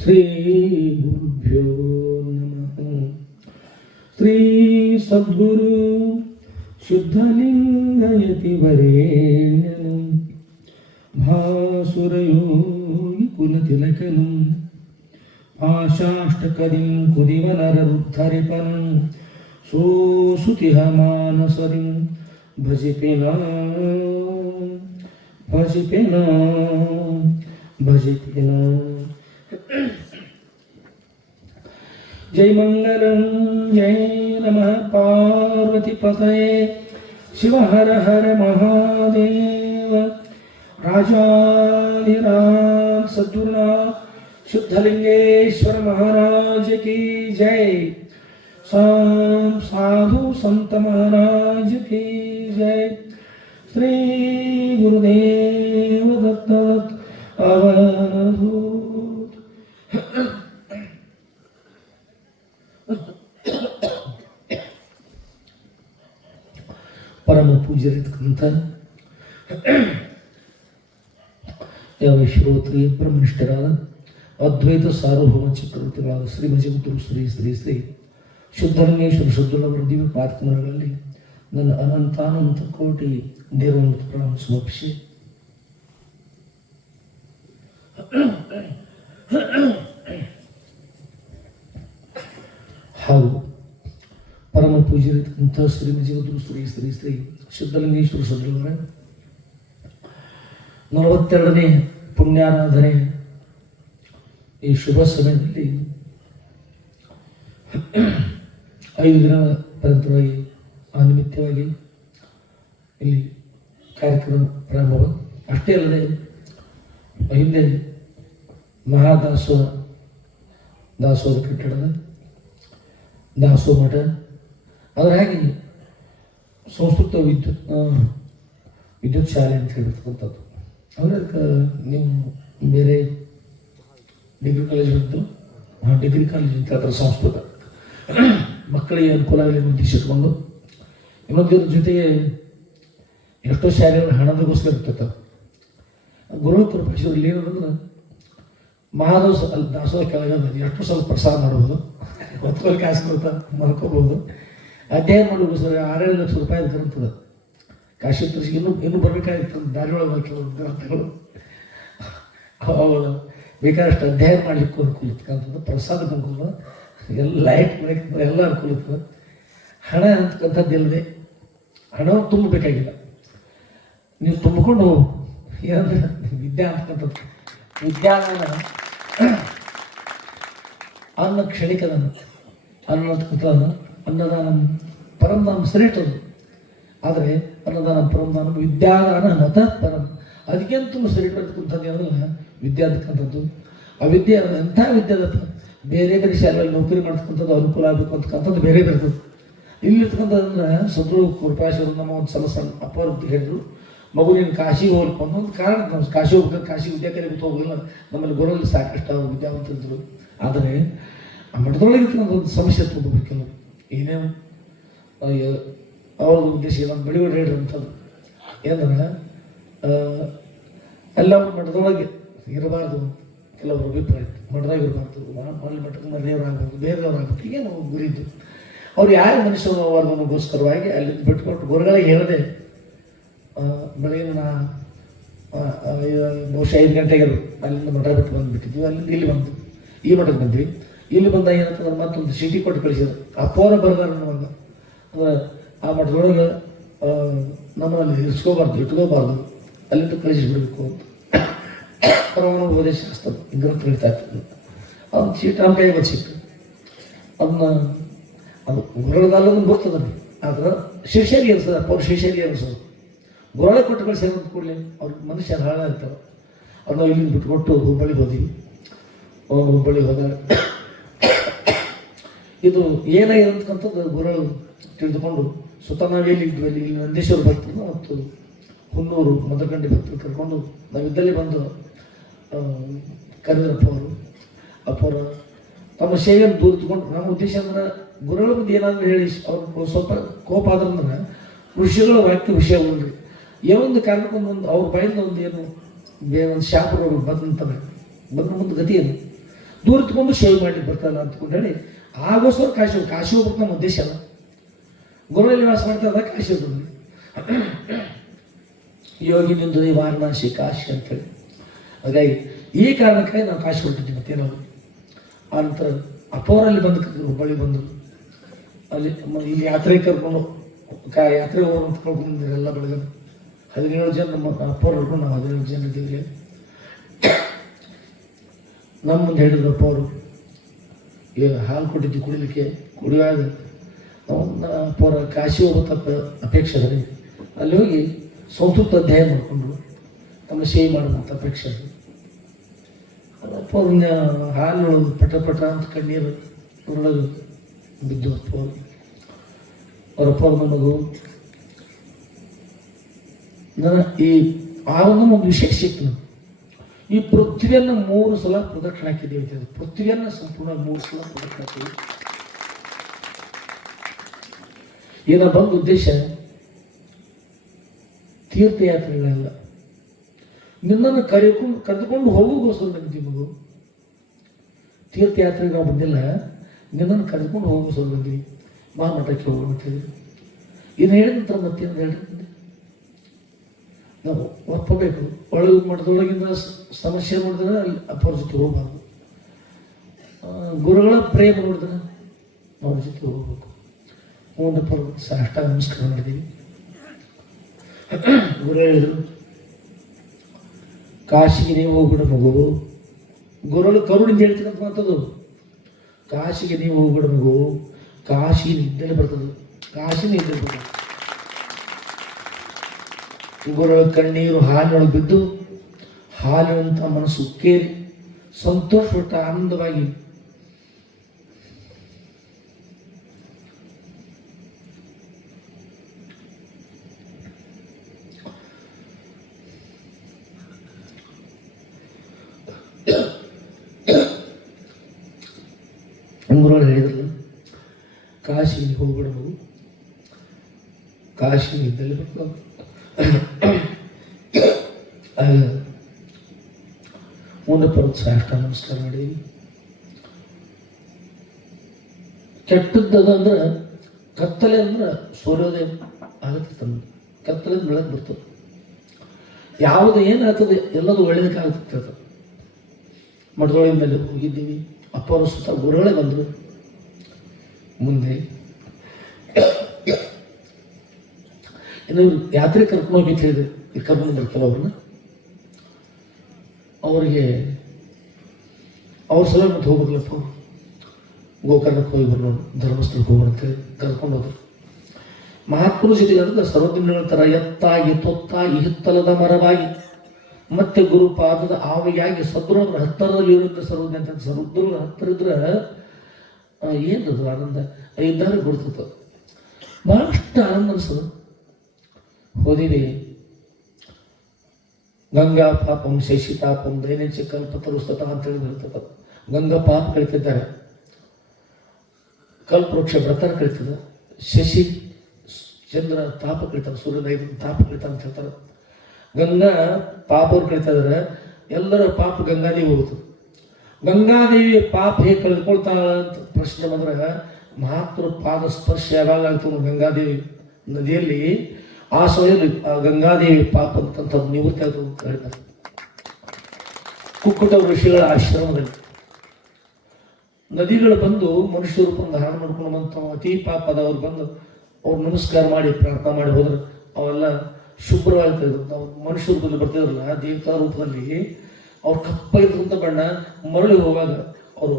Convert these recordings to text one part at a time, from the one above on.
ಶ್ರೀ ಗುರುಭ್ಯೋ ನಮಃ. ಶ್ರೀ ಸದ್ಗುರು ಶುದ್ಧಲಿಂಗಯತಿ ವರೇಣ್ಯನು ಭಾಸುರಯೋಗಿ ಕುಲತಿಲಕನು ಆಶಾಷ್ಟಕದಿಂ ಕುದಿವನರರುದ್ಧರಿಪನು ಸೋಸುತಿಹ ಮಾನಸರಿಂ ಭಜಿಪಿನಾ ಭಜಿಪಿನಾ ಭಜಿಪಿನಾ. ಜೈ ಮಂಗಲಂ ಜೈ ನಮಃ ಪಾರ್ವತಿ ಪತಯೇ ಶಿವ ಹರ ಹರ ಮಹಾದೇವ. ರಾಜಾಧಿರಾಜ ಸದ್ಗುರುನಾಥ शुद्धलिंगेश्वर महाराज की जय. साधु संत महाराज की जय. श्री गुरुदेव दत्त अवधूत. परम पूज्यरितಕ್ಕಂಥ ಯಾವ ಶ್ರೋತ್ರಿಯ ಬ್ರಹ್ಮನಿಷ್ಠರಾದ ಅದ್ವೈತ ಸಾರ್ವಭೌಮ ಚಕ್ರವರ್ತಿಗಳಾದ ಶ್ರೀ ಮಜಗುರು ಶ್ರೀ ಶ್ರೀ ಶ್ರೀ ಶುದ್ಧಲಿಂಗೇಶ್ವರ ಶುದ್ಧನವರ ದಿವ್ಯ ಪಾದಕಮಲಗಳಲ್ಲಿ ನನ್ನ ಅನಂತಾನಂತ ಕೋಟಿ ದೇವರನ್ನು ಪ್ರಣಾಮ ಸಮರ್ಪಿಸಿ ಹಾಗೂ ಪರಮ ಪೂಜ್ಯರಿತಕ್ಕಂಥ ಶ್ರೀ ಮಜಗುರು ಶ್ರೀ ಶ್ರೀ ಶ್ರೀ ಶುದ್ಧಲಿಂಗೇಶ್ವರ ಶುದ್ಧನವರ 42ನೇ ಪುಣ್ಯಾರಾಧನೆ ಈ ಶುಭ ಸಮಯದಲ್ಲಿ 5 ದಿನಗಳ ಪರ್ಯಂತವಾಗಿ ಅನಿಮಿತ್ತವಾಗಿ ಇಲ್ಲಿ ಕಾರ್ಯಕ್ರಮ ಪ್ರಾರಂಭ. ಅಷ್ಟೇ ಅಲ್ಲದೆ ಹಿಂದೆ ದಾಸೋಹ ಕಟ್ಟಡದ ದಾಸೋಹ ಮಠ ಅದರ ಹಾಗೆ ಸಂಸ್ಕೃತ ವಿದ್ಯುತ್ ಶಾಲೆ ಅಂತ ಹೇಳಿರ್ತಕ್ಕಂಥದ್ದು. ಅದಕ್ಕೆ ನೀವು ಬೇರೆ ಡಿಗ್ರಿ ಕಾಲೇಜ್ ಬಂತು, ಡಿಗ್ರಿ ಕಾಲೇಜ್ ಅಂತ ಹೇಳ್ತಾರೆ ಸಂಸ್ಕೃತ ಮಕ್ಕಳಿಗೆ ಅನುಕೂಲ ಆಗಲಿ ಉದ್ದೇಶ ಇಟ್ಕೊಂಡು. ಇನ್ನೊಂದರ ಜೊತೆಗೆ ಎಷ್ಟೋ ಶಾಲೆಗಳು ಹಣದಗೋಸ್ಕರ ಇರ್ತವೆ. ಗುರು ಕೃಪೇಶ್ವರಲ್ಲಿ ಏನಂದ್ರೆ ಮಹಾದೋಸ ಅಲ್ಲಿ ದಾಸೋಹ ಕೆಳಗೆ ಎಷ್ಟು ಸ್ವಲ್ಪ ಪ್ರಸಾದ ಮಾಡ್ಬೋದು, ಹೊತ್ಕೊಳ್ಳಿ ಕಾಸು ಕೊಡ್ತಾ ಮಾಡ್ಕೋಬೋದು. ಅಧ್ಯಯನ ಮಾಡೋಗೋಸ್ಕರ 6-7 ಲಕ್ಷ ರೂಪಾಯಿ ಕರ್ತದೆ. ಕಾಶಿ ತರಿಸಿ ಇನ್ನೂ ಬರಬೇಕಾಗಿತ್ತು ದಾರಿ ಒಳಗೆ ಕೆಲವು ಗ್ರಂಥಗಳು ಅವು ಬೇಕಾದಷ್ಟು ಅಧ್ಯಯನ ಮಾಡಲಿಕ್ಕೂ ಅನುಕೂಲ ಇರ್ತಕ್ಕಂಥದ್ದು, ಪ್ರಸಾದಕ್ಕೆ ಅನುಕೂಲ, ಎಲ್ಲ ಲೈಟ್ ಕೊಡಕ್ಕೆ ಎಲ್ಲ ಅನುಕೂಲ ಇರ್ತದೆ. ಹಣ ಅಂತಕ್ಕಂಥದ್ದು ಇಲ್ಲದೆ ಹಣ ತುಂಬಬೇಕಾಗಿಲ್ಲ, ನೀವು ತುಂಬಿಕೊಂಡು ಏನಂದ್ರೆ ವಿದ್ಯಾ ಅಂತಕ್ಕಂಥದ್ದು ವಿದ್ಯಾದಾನ ಅನ್ನ ಕ್ಷಣಿಕದಾನ ಅನ್ನ ಅಂತಕ್ಕಂಥದ್ದು ಅನ್ನದಾನ ಪರಂದಾನ ಶ್ರೇಷ್ಠದು. ಆದರೆ ಅನ್ನದಾನ ಪರಂದಾನ ವಿದ್ಯಾದಾನ ಮತ ಪರಂ ಅದಕ್ಕಿಂತಲೂ ಶ್ರೇಷ್ಠಕ್ಕಂಥದ್ದು ಏನಂದ್ರೆ ವಿದ್ಯೆ ಅಂತಕ್ಕಂಥದ್ದು. ಆ ವಿದ್ಯೆ ಎಂಥ ವಿದ್ಯೆದ ಬೇರೆ ಬೇರೆ ಶಾಲೆಗಳಲ್ಲಿ ನೌಕರಿ ಮಾಡ್ತಕ್ಕಂಥದ್ದು ಅನುಕೂಲ ಆಗಬೇಕು ಅಂತಕ್ಕಂಥದ್ದು ಬೇರೆ ಬೇರೆ. ಇಲ್ಲಿರ್ತಕ್ಕಂಥದ್ದಂದ್ರೆ ಸದ್ಗುರು ಕೃಪಾಶ್ವರ ನಮ್ಮ ಒಂದು ಸಲ ಅಪವೃತ್ತಿ ಹೇಳಿದ್ರು, ಮಗು ನೀನು ಕಾಶಿಗೆ ಹೋಗ್ಲಿಕ್ಕೆ ಒಂದು ಕಾರಣ ನಾವು ಕಾಶಿ ಹೋಗ್ಬೇಕು, ಕಾಶಿ ವಿದ್ಯಾಕಲಿಗೆ ಹೋಗಿಲ್ಲ. ನಮ್ಮಲ್ಲಿ ಗುರುಗಳಲ್ಲಿ ಸಾಕಷ್ಟು ಅವರು ವಿದ್ಯಾವಂತರಿದ್ದರು. ಆದರೆ ಆ ಮಠದೊಳಗೆ ಒಂದು ಸಮಸ್ಯೆ ತುಂಬಬೇಕಿಲ್ಲ. ಏನೇನು ಅವ್ರದ್ದು ಉದ್ದೇಶ ನಮ್ಮ ಬೆಳಿಗ್ಗೆ ಹೇಳಿರೋಂಥದ್ದು ಏನಂದ್ರೆ ಎಲ್ಲರೂ ಮಠದೊಳಗೆ ಇರಬಾರ್ದು, ಕೆಲವರು ಅಭಿಪ್ರಾಯ ಮಠದಾಗ ಇರಬಾರ್ದು, ಮನೆ ಮಠಕ್ಕೆ ಮನೆಯವರಾಗಬಾರ್ದು, ಬೇರೆಯವ್ರಾಗಬೇಕು, ಹೀಗೆ ನಾವು ಗುರಿದ್ದು. ಅವ್ರು ಯಾರು ಮನುಷ್ಯರು ವರ್ಗನಗೋಸ್ಕರವಾಗಿ ಅಲ್ಲಿಂದ ಬಿಟ್ಕೊಟ್ಟು ಗುರುಗಳಿಗೆ ಹೇಳದೆ ಬೆಳಗಿನ ಬಹುಶಃ 5 ಗಂಟೆಗೆ ಅಲ್ಲಿಂದ ಮಠ ಬಿಟ್ಟು ಬಂದುಬಿಟ್ಟಿದ್ವಿ. ಅಲ್ಲಿಂದ ಇಲ್ಲಿ ಬಂದು ಈ ಮಠಕ್ಕೆ ಬಂದ್ವಿ. ಇಲ್ಲಿ ಬಂದಾಗ ಏನಂತಂದ್ರೆ ಮತ್ತೊಂದು ಸಿಟಿ ಕೊಟ್ಟು ಕಳಿಸಿದ್ರು. ಅಪೋರ ಬರ್ದಾರ ನಮಗೆ ಅಂದ್ರೆ ಆ ಮಠದೊಳಗೆ ನಮ್ಮಲ್ಲಿ ಇಟ್ಕೋಬಾರ್ದು, ಅಲ್ಲಿಂದ ಕಳಿಸಿಬಿಡ್ಬೇಕು ಅಂತ ಪರಮಾನು ಉಪದೇಶ ಶಾಸ್ತ್ರ ಗ್ರಂಥ ಹೇಳ್ತಾ ಇರ್ತದೆ. ಅದನ್ನು ಚೀಟ್ ನಮ್ಮ ಕೈಗೆ ಸಿಕ್ತು. ಅದನ್ನ ಅದು ಗುರುಗಳದಲ್ಲದನ್ನು ಗೊತ್ತದ, ಆದ್ರೆ ಶಿಷ್ಯರಿಗೆ ಅನ್ಸದ ಅವ್ರು ಶಿಷ್ಯರಿಗೆ ಅನ್ಸೋದು. ಗುರುಗಳೇ ಕೊಟ್ಟು ಕಳಿಸಿ ಕೂಡಲೇ ಅವ್ರ ಮನುಷ್ಯ ಹಾಳ ಇರ್ತಾರೆ. ಅವ್ರು ನಾವು ಇಲ್ಲಿಂದ ಬಿಟ್ಕೊಟ್ಟು ಹುಬ್ಬಳ್ಳಿಗೆ ಹೋದ್ವಿ. ಹುಬ್ಬಳ್ಳಿಗೆ ಹೋದಾಗ ಇದು ಏನಾಗಿದೆ ಅಂತಕ್ಕಂಥದ್ದು ಗುರುಗಳು ತಿಳಿದುಕೊಂಡು ಸ್ವತಃ ನಾವು ಎಲ್ಲಿದ್ವಿ ಅಲ್ಲಿ ಇಲ್ಲಿ ನಂದೀಶ್ವರ ಭಕ್ತರು ಮತ್ತು ಹುನ್ನೂರು ಮದಕಂಡಿ ಭಕ್ತರು ಕರ್ಕೊಂಡು ನಾವಿದ್ದಲ್ಲಿ ಬಂದು ಕರೆದ್ರಪ್ಪ ಅವರು ತಮ್ಮ ಸೇವೆಯನ್ನು ದೂರ ತಗೊಂಡು. ನಮ್ಮ ಉದ್ದೇಶ ಅಂದ್ರೆ ಗುರುಗಳ ಮುಂದೆ ಏನಾದರೂ ಹೇಳಿ ಅವ್ರು ಸ್ವಲ್ಪ ಕೋಪ ಆದ್ರಂದ್ರೆ ಋಷಿಗಳ ವಾಕ್ಯ ವಿಷಯ ಹೋಗ್ರಿ ಏನೊಂದು ಕಾರಣಕ್ಕೊಂದೊಂದು ಅವ್ರ ಬಾಯಿಂದ ಒಂದು ಏನು ಬೇರೆ ಒಂದು ಶಾಪ ಬಂದಂತಾರೆ ಬಂದ ಮುಂದೆ ಗತಿ ಏನು ದೂರ ತಗೊಂಡು ಸೇವೆ ಮಾಡ್ಲಿಕ್ಕೆ ಬರ್ತಲ್ಲ ಅಂತಕೊಂಡು ಹೇಳಿ ಆಗೋಸ್ಕರ ಕಾಶಿ ಹೋಗ್ಬೇಕು ನಮ್ಮ ಉದ್ದೇಶ ಅಲ್ಲ. ಗುರುಗಳಲ್ಲಿ ವಾಸ ಮಾಡ್ತಾ ಕಾಶಿ ಹೋಗ್ಬೋದು. ಯೋಗಿ ನಿಂದು ವಾರಣಾಸಿ ಕಾಶಿ ಅಂತೇಳಿ. ಹಾಗಾಗಿ ಈ ಕಾರಣಕ್ಕಾಗಿ ನಾವು ಕಾಶಿ ಹೊರಟಿದ್ವಿ, ಮತ್ತೇನಾದ್ರು. ಆ ನಂತರ ಅಪ್ಪವರಲ್ಲಿ ಬಂದು ಹುಬ್ಬಳ್ಳಿ ಬಂದರು. ಅಲ್ಲಿ ಇಲ್ಲಿ ಯಾತ್ರೆ ಕರ್ಕೊಂಡು ಯಾತ್ರೆ ಹೋಗೋರು ಅಂತ ಕರ್ಕೊಂಡು ಎಲ್ಲ ಬೆಳಗ್ಗೆ 17 ಜನ ನಮ್ಮ ಅಪ್ಪವ್ರು ಹಿಡ್ಕೊಂಡು ನಾವು 17 ಜನ ಇದ್ದೀವಿ. ನಮ್ಮ ಮುಂದೆ ಹೇಳಿದ್ರು ಅಪ್ಪ ಅವರು ಹಾಲು ಕೊಟ್ಟಿದ್ದು ಕುಡಿಲಿಕ್ಕೆ. ಕುಡಿಯುವಾಗ ಅಪ್ಪವ್ರ ಕಾಶಿ ಹೋಗೋ ಅಪೇಕ್ಷೆ ಅದ ರೀ. ಅಲ್ಲಿ ಹೋಗಿ ಸಂಸ್ಕೃತ ಅಧ್ಯಾಯ ಮಾಡಿಕೊಂಡ್ರು, ನಮ್ಮ ಸೇವೆ ಮಾಡುವಂಥ ಅಪೇಕ್ಷೆ ಅದು. ಅಪ್ಪ ಅವ್ರನ್ನ ಹಾಲಿನೊಳಗೆ ಪಟ ಪಟ ಅಂತ ಕಣ್ಣೀರು ಒಳಗೆ ಬಿದ್ದು ಅಪ್ಪ ಅವರಪ್ಪ ನನಗೂ ನನ್ನ ಈ ಒಂದು ವಿಷಯ ಸಿಕ್ತು. ಈ ಪೃಥ್ವಿಯನ್ನು 3 ಸಲ ಪ್ರದಕ್ಷಿಣೆ ಹಾಕಿದ್ದೀವಿ. ಪೃಥ್ವಿಯನ್ನು ಸಂಪೂರ್ಣ 3 ಸಲ ಪ್ರದಕ್ಷಿಣೆ ಹಾಕಿದ್ದೀವಿ. ಏನ ಬಂದ ಉದ್ದೇಶ ತೀರ್ಥಯಾತ್ರೆಗಳೆಲ್ಲ ನಿನ್ನನ್ನು ಕರೆದುಕೊಂಡು ಹೋಗೋಗೋಸ್ಕರ ಬಂದಿದ್ದೀವಿ. ಮಗು ತೀರ್ಥಯಾತ್ರೆಗೆ ನಾವು ಬಂದಿಲ್ಲ, ನಿನ್ನನ್ನು ಕರೆದುಕೊಂಡು ಹೋಗೋಗೋಸ್ಕರ ಬಂದೀವಿ. ಮಠಕ್ಕೆ ಹೋಗೋಣ ಅಂತೇಳಿ ಇನ್ನು ಹೇಳಿದ ನಂತರ ಮತ್ತೇನು ಹೇಳಿ ನಾವು ಒಪ್ಪಬೇಕು. ಒಳಗೆ ಮಠದೊಳಗಿಂದ ಸಮಸ್ಯೆ ನೋಡಿದ್ರೆ ಅಲ್ಲಿ ಅಪ್ಪರ ಜೊತೆ ಹೋಗಬಾರ್ದು. ಗುರುಗಳ ಪ್ರೇಮ ನೋಡಿದ್ರೆ ಅವ್ರ ಜೊತೆ ಹೋಗ್ಬೇಕು. ಮೂವನ್ನಪ್ಪ ಸಾಷ್ಟಾಂಗ ನಮಸ್ಕಾರ ಮಾಡಿದ್ದೀವಿ. ಗುರು ಹೇಳಿದ್ರು, ಕಾಶಿಗೆ ನೀವು ಹೋಗ್ಬಿಡ ಮಗು. ಗುರುಗಳು ಕರುಣಿಂದ ಹೇಳ್ತಕ್ಕಂಥ ಮಾತದು. ಕಾಶಿಗೆ ನೀವು ಹೋಗ್ಬಿಡ ಮಗು, ಕಾಶಿ ನಿದ್ದೆಲೆ ಬರ್ತದೆ, ಕಾಶಿನ ನಿದ್ದೆಲೆ ಬರ್ತದೆ. ಗುರುಗಳ ಕಣ್ಣೀರು ಹಾಲಿನೊಳಗೆ ಬಿದ್ದು ಹಾಲಿನಂಥ ಮನಸ್ಸು ಕೇರಿ ಸಂತೋಷಪಟ್ಟ ಆನಂದವಾಗಿ ಗುರುಗಳು ಹೇಳಿದ್ರಲ್ಲ, ಕಾಶಿಗೆ ಹೋಗ್ಬಿಡಬಹುದು, ಕಾಶಿ ನಿದ್ದೆಲೆ ಬರ್ತದೆ. ಮುಂದೆ ಪರ್ವತ ಸಾಷ್ಟಾಂಗ ನಮಸ್ಕಾರ ಮಾಡಿ ಕೆಟ್ಟದ್ದದ ಅಂದ್ರೆ ಕತ್ತಲೆ ಅಂದ್ರೆ ಸೂರ್ಯೋದಯ ಆಗುತ್ತೆ. ತಂದು ಕತ್ತಲೆ ಬೆಳಗ್ಗೆ ಬರ್ತದೆ. ಯಾವುದು ಏನಾಗ್ತದೆ ಎಲ್ಲದು ಒಳ್ಳೇದಕ್ಕಾಗುತ್ತೆ. ಮಠದೊಳಗಿನ ಮೇಲೆ ಹೋಗಿದ್ದೀವಿ. ಅಪ್ಪರು ಸುತ್ತ ಗುರುಗಳೇ ಬಂದರು. ಮುಂದೆ ಇನ್ನು ಯಾತ್ರೆ ಕರ್ಕೊಂಡು ಹೋಗಿ ಅಂತ ಹೇಳಿದೆ. ಕರ್ಕೊಂಡು ಬರ್ತಾರೆ ಅವ್ರನ್ನ. ಅವರಿಗೆ ಅವ್ರ ಸಲ ಮತ್ತೆ ಹೋಗ್ಬರ್ಲಪ್ಪ, ಗೋಕರ್ಣಕ್ಕೆ ಹೋಗಿ ಬರೋಣ, ಧರ್ಮಸ್ಥಳಕ್ಕೆ ಹೋಗೋಣ ಅಂತೇಳಿ ಕರ್ಕೊಂಡು ಹೋದ್ರು. ಮಹಾತ್ಮರ ಜೊತೆಗೆ ಅಂದ್ರೆ ಸರ್ವಜ್ಞಗಳ ಥರ ಎತ್ತಾಗಿ ತೊತ್ತಾಗಿ ಹಿತ್ತಲದ ಮರವಾಗಿ ಮತ್ತೆ ಗುರುಪಾದದ ಆವಿಯಾಗಿ ಸದ್ಗುರುಗಳ ಹತ್ತಿರದಲ್ಲಿ ಇರುತ್ತೆ. ಸರ್ವಜ್ಞ ಅಂತ ಸದ್ಗುರುಗಳ ಹತ್ತಿರ ಇದ್ರೆ ಏನದು ಆನಂದ ಇದ್ದಾರೆ ಗುರುತದ ಬಹಳಷ್ಟು ಆನಂದ ಅನಿಸ್ತದೆ. ಹೋದಿವಿ. ಗಂಗಾ ಪಾಪಂ ಶಶಿತಾಪಂ ದೈನಂಚ ಕಲ್ಪತರು ಸತ ಅಂತೇಳಿ ಬರ್ತದೆ. ಗಂಗಾ ಪಾಪ ಕಳಿತಿದ್ದಾರೆ, ಕಲ್ಪವೃಕ್ಷ ವ್ರತ ಕಳಿತದ, ಶಶಿ ಚಂದ್ರ ತಾಪ ಕಳಿತಾರೆ, ಸೂರ್ಯದೈವ ತಾಪ ಕಳಿತಾರ ಅಂತ ಹೇಳ್ತಾರೆ. ಗಂಗಾ ಪಾಪವ್ರು ಕಳಿತಾ ಇದ್ದಾರೆ. ಎಲ್ಲರ ಪಾಪ ಗಂಗಾದೇವಿ ಹೋಗ್ತದೆ. ಗಂಗಾದೇವಿ ಪಾಪ ಹೇಗೆ ಕಳ್ಕೊಳ್ತಾಳ ಅಂತ ಪ್ರಶ್ನೆ ಬಂದ್ರೆ ಮಹಾತ್ಮರ ಪಾದ ಸ್ಪರ್ಶ ಯಾವಾಗ ಆಗ್ತದೆ ಗಂಗಾದೇವಿ ನದಿಯಲ್ಲಿ, ಆ ಸಮಯದಲ್ಲಿ ಗಂಗಾದೇವಿ ಪಾಪ ಅಂತಂಥದ್ದು ನಿವೃತ್ತಿ ಆಯಿತು ಅಂತ ಹೇಳ್ತಾರೆ. ಕುಕ್ಕುಟ ಋಷಿಗಳ ಆಶ್ರಮದಲ್ಲಿ ನದಿಗಳು ಬಂದು ಮನುಷ್ಯ ರೂಪವನ್ನು ಧಾರಣ ಮಾಡ್ಕೊಂಡು ಬಂತ ಅತಿ ಪಾಪದವ್ರು ಬಂದು ಅವ್ರು ನಮಸ್ಕಾರ ಮಾಡಿ ಪ್ರಾರ್ಥನಾ ಮಾಡಿ ಹೋದ್ರೆ ಅವೆಲ್ಲ ಶುಭ್ರವಾಗ್ತಿದ್ರು. ನಾವು ಮನುಷ್ಯ ರೂಪದಲ್ಲಿ ಬರ್ತಿದ್ರಲ್ಲ, ದೇವತಾ ರೂಪದಲ್ಲಿ ಅವ್ರು ಕಪ್ಪಾಗಿರ್ತಕ್ಕಂಥ ಬಣ್ಣ ಮರಳಿ ಹೋಗುವಾಗ ಅವರು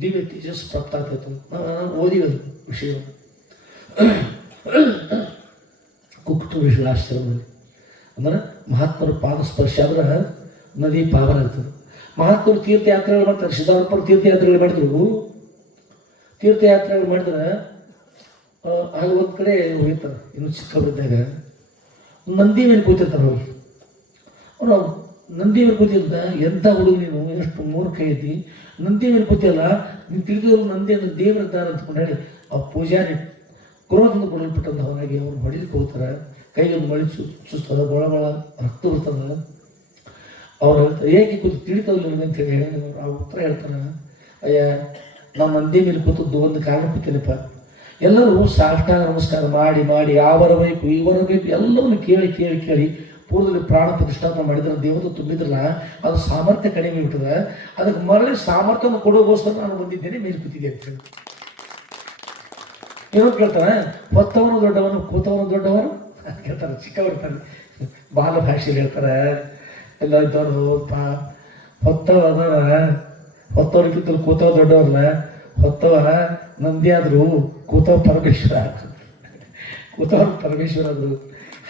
ದಿವ್ಯ ತೇಜಸ್ ಪ್ರಾಪ್ತ ಆಗ್ತಾಯಿತ್ತು. ನಾವು ಓದಿವಿ ಅದು ವಿಷಯವನ್ನು. ಕುಕ್ಕುಟ ಋಷಿಗಳ ಆಶ್ರಮದಲ್ಲಿ ಅಂದ್ರೆ ಮಹಾತ್ಮರ ಪಾದ ಸ್ಪರ್ಶ ಆದ್ರೆ ನದಿ ಪಾವನ ಆಗ್ತದೆ. ಮಹಾತ್ಮರು ತೀರ್ಥಯಾತ್ರೆಗಳು ಮಾಡ್ತಾರೆ. ಸಿದ್ಧಾರ್ಥರು ತೀರ್ಥಯಾತ್ರೆಗಳು ಮಾಡಿದ್ರು. ತೀರ್ಥಯಾತ್ರೆಗಳು ಮಾಡಿದ್ರೆ ಆಗ ಒಂದು ಕಡೆ ಹೋಗಿರ್ತಾರೆ. ಇನ್ನು ಚಿಕ್ಕವರಿದ್ದಾಗ ನಂದಿ ಮೇಲೆ ಕೂತಿರ್ತಾರೆ. ಹೋಗಿ ಅವರು ನಂದಿ ಮೇಲೆ ಕೂತಿರ್ತ, ಎಂಥ ಹುಡುಗ ನೀನು, ಎಷ್ಟು ಮೂರ್ಖ ಐತಿ, ನಂದಿ ಮೇಲೆ ಕೂತಿಯಲ್ಲ, ನೀನು ತಿಳಿದವರು ನಂದಿ ಅಂದ್ರೆ ದೇವರಿದ್ದಾರೆ ಅಂತಕೊಂಡು ಹೇಳಿ ಆ ಪೂಜಾರಿ ಕ್ರೋಧದಿಂದ ಕೊಡಲ್ಪಟ್ಟಂತ ಅವನಾಗಿ ಅವ್ರು ಹೊಡಿಲಿಕ್ಕೆ ಹೋಗ್ತಾರೆ. ಕೈಗೊಂದು ಮಳಿ ಚುಸ್ತದ, ಗೊಳ ಗೊಳ ರಕ್ತ ಬರ್ತದ. ಅವ್ರು ಹೇಳ್ತಾರೆ ಏಕೆ ಕೂತು ತಿಳಿತವಲ್ಲ ಅಂತ ಹೇಳಿ ಆ ಉತ್ತರ ಹೇಳ್ತಾನೆ. ಅಯ್ಯ ನಾವು ಮಂದಿ ಮೇಲೆ ಕೂತದ್ದು ಒಂದು ಕಾರಣ ಕೂತೀನಪ್ಪ. ಎಲ್ಲರೂ ಸಾಷ್ಟಾಂಗ ನಮಸ್ಕಾರ ಮಾಡಿ ಮಾಡಿ ಯಾವರ ಬೇಕು ಇವರ ಬೇಕು ಎಲ್ಲವನ್ನು ಕೇಳಿ ಕೇಳಿ ಕೇಳಿ ಪೂರ್ವದಲ್ಲಿ ಪ್ರಾಣ ಪ್ರತಿಷ್ಠಾಪನೆ ಮಾಡಿದ್ರೆ ದೇವತೆ ತುಂಬಿದ್ರಲ್ಲ ಅದು ಸಾಮರ್ಥ್ಯ ಕಡಿಮೆ ಬಿಟ್ಟದ. ಅದಕ್ಕೆ ಮರಳಿ ಸಾಮರ್ಥ್ಯವನ್ನು ಕೊಡೋಗೋಸ್ಕರ ನಾನು ಬಂದಿದ್ದೇನೆ, ಮೇಲೆ ಕೂತಿದ್ದೆ ಅಂತ ಹೇಳಿ. ಏನೋ ಕೇಳ್ತಾನೆ, ಹೊತ್ತವನು ದೊಡ್ಡವನು ಕೂತವನು ದೊಡ್ಡವನು ಅಂತ ಕೇಳ್ತಾರೆ. ಚಿಕ್ಕವರ್ತಾರೆ ಬಾಲ ಭಾಷೆಯಲ್ಲಿ ಹೇಳ್ತಾರೆ ಎಲ್ಲ ಇದ್ದವರು ಹೊತ್ತವರಿಗಿಂತಲೂ ಕೂತವ ದೊಡ್ಡವರಲ್ಲ, ಹೊತ್ತವ ನಂದಿ ಆದರೂ ಕೂತವ ಪರಮೇಶ್ವರ, ಕೂತವರು ಪರಮೇಶ್ವರ ಆದರು.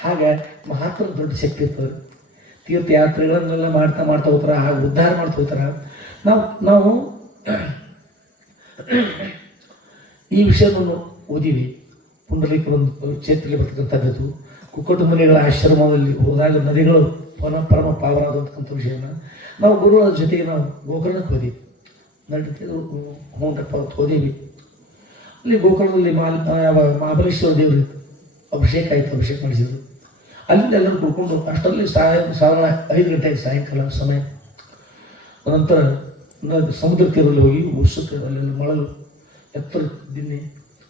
ಹಾಗೆ ಮಾತ್ರ ದೊಡ್ಡ ಶಕ್ತಿ ಇರ್ತದೆ. ತೀರ್ಥಯಾತ್ರೆಗಳನ್ನೆಲ್ಲ ಮಾಡ್ತಾ ಮಾಡ್ತಾ ಹೋಗ್ತಾರೆ, ಹಾಗೆ ಉದ್ಧಾರ ಮಾಡ್ತಾ ಹೋಗ್ತಾರೆ. ನಾವು ಈ ವಿಷಯವನ್ನು ಓದಿವಿ. ಪುಂಡಲೀಕರೊಂದು ಕ್ಷೇತ್ರದಲ್ಲಿ ಬರ್ತಕ್ಕಂಥದ್ದು ಕುಕ್ಕಟ ಮುನಿಗಳ ಆಶ್ರಮದಲ್ಲಿ ಹೋದಾಗ ನದಿಗಳು ಪರಮ ಪಾವರಾದಂತಕ್ಕಂಥ ವಿಷಯನ ನಾವು ಗುರುಗಳ ಜೊತೆಗೆ ನಾವು ಗೋಕರ್ಣಕ್ಕೆ ಹೋದೀವಿ. ಹೋಗ್ರಪ್ಪ ಹೋದೀವಿ. ಅಲ್ಲಿ ಗೋಕರ್ಣದಲ್ಲಿ ಮಹಾಬಲೇಶ್ವರ ದೇವರು ಅಭಿಷೇಕ ಆಯಿತು, ಅಭಿಷೇಕ ಮಾಡಿಸಿದ್ರು. ಅಲ್ಲಿಂದ ಎಲ್ಲರೂ ಕುಡ್ಕೊಂಡು ಅಷ್ಟರಲ್ಲಿ ಸಾಯಂಕಾಲ 5 ಗಂಟೆ ಸಾಯಂಕಾಲ ಸಮಯ. ನಂತರ ಸಮುದ್ರ ತೀರಲ್ಲಿ ಹೋಗಿ ಉಸುತ್ತೆ, ಅಲ್ಲೆಲ್ಲ ಮಳಲು ಎತ್ತರ ದಿನ್ನೆ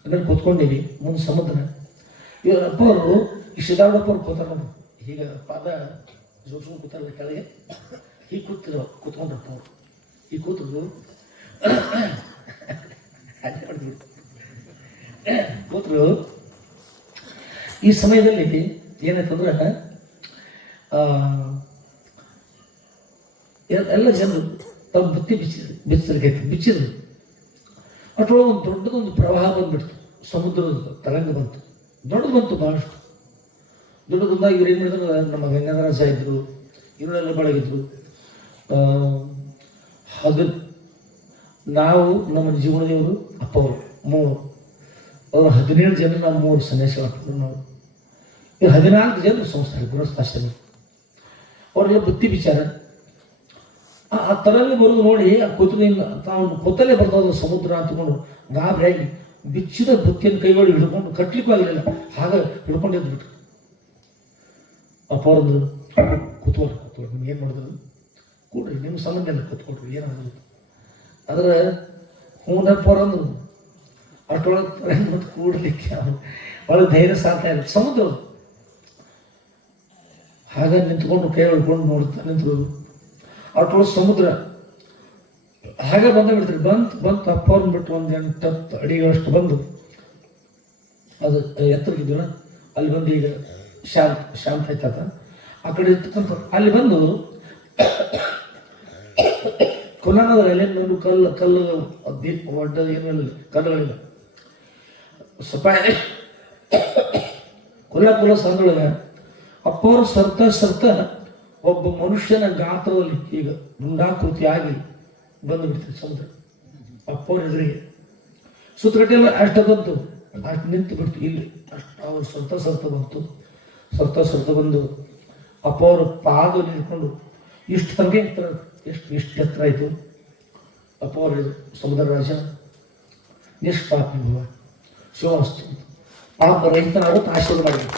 ಅದನ್ನು ಕೂತ್ಕೊಂಡೀವಿ. ಮುಂದೆ ಸಮುದ್ರ. ಅಪ್ಪ ಅವರು ಈ ಶಿದಾಡಪ್ಪ ಅವ್ರು ಕೂತಾರ ನೋಡಿ, ಹೀಗೆ ಪಾದ ಜೋಡ್ಸ್ಕೊಂಡು ಕೂತಾರ ಕೆಳಗೆ, ಹೀಗೆ ಕೂತ್ಕೊಂಡ್ರಪ್ಪ ಅವರು. ಈಗ ಕೂತರು ಕೂತರು. ಈ ಸಮಯದಲ್ಲಿ ಏನಾಯ್ತಂದ್ರೆ ಎಲ್ಲ ಜನರು ತಮ್ಮ ಬುತ್ತಿ ಬಿಚ್ಚಿದ್ರು. ಅಷ್ಟೊಳಗೆ ಒಂದು ದೊಡ್ಡದೊಂದು ಪ್ರವಾಹ ಬಂದ್ಬಿಡ್ತು, ಸಮುದ್ರದ ತರಂಗ ಬಂತು, ದೊಡ್ಡದು ಬಂತು, ಭಾಳಷ್ಟು ದೊಡ್ಡದು ಬಂದಾಗ ಇವ್ರು ಏನು ಮಾಡಿದ್ರು, ನಮ್ಮ ಗಂಗಾಧರಾಜ ಇದ್ರು, ಇವರೆಲ್ಲ ಬಳಗಿದ್ರು. ಅದು ನಾವು ನಮ್ಮ ಜೀವನದೇವರು ಅಪ್ಪ ಅವರು 3 ಅವರು 17 ಜನ, ನಾವು 3 ಸನ್ಯಾಸಿಗಳು. ನಾವು ಈಗ 14 ಜನರು ಸಂಸ್ಥೆ ಗೃಹಸ್ಥಾಶ್ರಮ. ಅವರೆಲ್ಲ ಬುತ್ತಿ ವಿಚಾರ ಆ ತರಲ್ಲಿ ಬರೋದು ನೋಡಿ ಕೂತಲಿಂದ ತಾವು ಕೂತಲ್ಲೇ ಬರ್ತದ ಸಮುದ್ರ ಅಂತಕೊಂಡು ಗಾಬರಿಯಾಗಿ ಬಿಚ್ಚಿದ ಬುತ್ತಿಯನ್ನು ಕೈಗಳು ಹಿಡ್ಕೊಂಡು ಕಟ್ಲಿಕ್ಕೂ ಆಗಲಿಲ್ಲ, ಹಾಗೆ ಹಿಡ್ಕೊಂಡಿದ್ದು ಬಿಟ್ಟು ಅಪ್ಪ ಅವ್ರದ್ದು ಕೂತ್ಕೊಳ್ರಿ ನಿಮ್ಗೆ ಏನು ಮಾಡಿದ್ರು ಕೂಡ್ರಿ, ನಿಮ್ಮ ಸಂಬಂಧ ಎಲ್ಲ ಕೂತ್ಕೊಳ್ರಿ ಏನಾದ್ರು. ಆದರೆ ಹೂನಪ್ಪ ಅವ್ರಂದು ಅಷ್ಟೊಳಗೆ ಮತ್ತು ಕೂಡಲಿಕ್ಕೆ ಒಳಗೆ ಧೈರ್ಯ ಸಾಧ್ಯ ಇಲ್ಲ. ಸಮುದ್ರ ಹಾಗೆ ನಿಂತ್ಕೊಂಡು ಕೈ ಹಿಡ್ಕೊಂಡು ನೋಡ್ತಾ ನಿಂತರು. ಅಷ್ಟೊಳಗೆ ಸಮುದ್ರ ಹಾಗೆ ಬಿಡ್ತೀರಿ. ಬಂತು ಅಪ್ಪ ಅವ್ರನ್ನ ಬಿಟ್ಟು ಒಂದು 8-10 ಅಡಿಗಳಷ್ಟು ಬಂದು ಅದು ಎತ್ತರಗಿದ್ವಲ್ಲ ಅಲ್ಲಿ ಬಂದು ಈಗ ಶಾಂತ ಆಯ್ತದ ಆ ಕಡೆ ಇರ್ತಕ್ಕಂಥ ಅಲ್ಲಿ ಬಂದು ಕುಲಾನದ ಎಲೆಯನ್ನು ಕಲ್ಲು ಒಡ್ಡ ಏನಿಲ್ಲ, ಕಲ್ಲುಗಳಿಲ್ಲ, ಸಪಾಯ ಕುಲ ಸಂದೊಳಗ ಅಪ್ಪವರು ಸರ್ತ ಒಬ್ಬ ಮನುಷ್ಯನ ಗಾತ್ರದಲ್ಲಿ ಈಗ ಮುಂಡಾಕೃತಿಯಾಗಿ ಬಂದು ಬಿಡ್ತೀವಿ ಸಮುದ್ರ. ಅಪ್ಪವ್ರ ಎದುರಿಗೆ ಸುತ್ತಗಟ್ಟೆಲ್ಲ ಅಷ್ಟು ಬಂತು, ಅಷ್ಟು ನಿಂತು ಬಿಡ್ತು. ಇಲ್ಲಿ ಅಷ್ಟು ಅವ್ರು ಸರ್ತ ಬಂತು. ಸರ್ತ ಬಂದು ಅಪ್ಪ ಅವರು ಪಾದ ನಿಂತ್ಕೊಂಡು ಇಷ್ಟು ತನಕ ಎಷ್ಟು ಎತ್ತರ ಆಯಿತು. ಅಪ್ಪ ಅವರು ಸಮುದ್ರ ರಾಜ ನಿಷ್ಪಾಪಿ ಭವ ಶಿವಸ್ತು ಪಾಪ ರಹಿತನಾಗುತ್ತೆ ಆಶೀರ್ವಾದ ಮಾಡಿದ್ರು.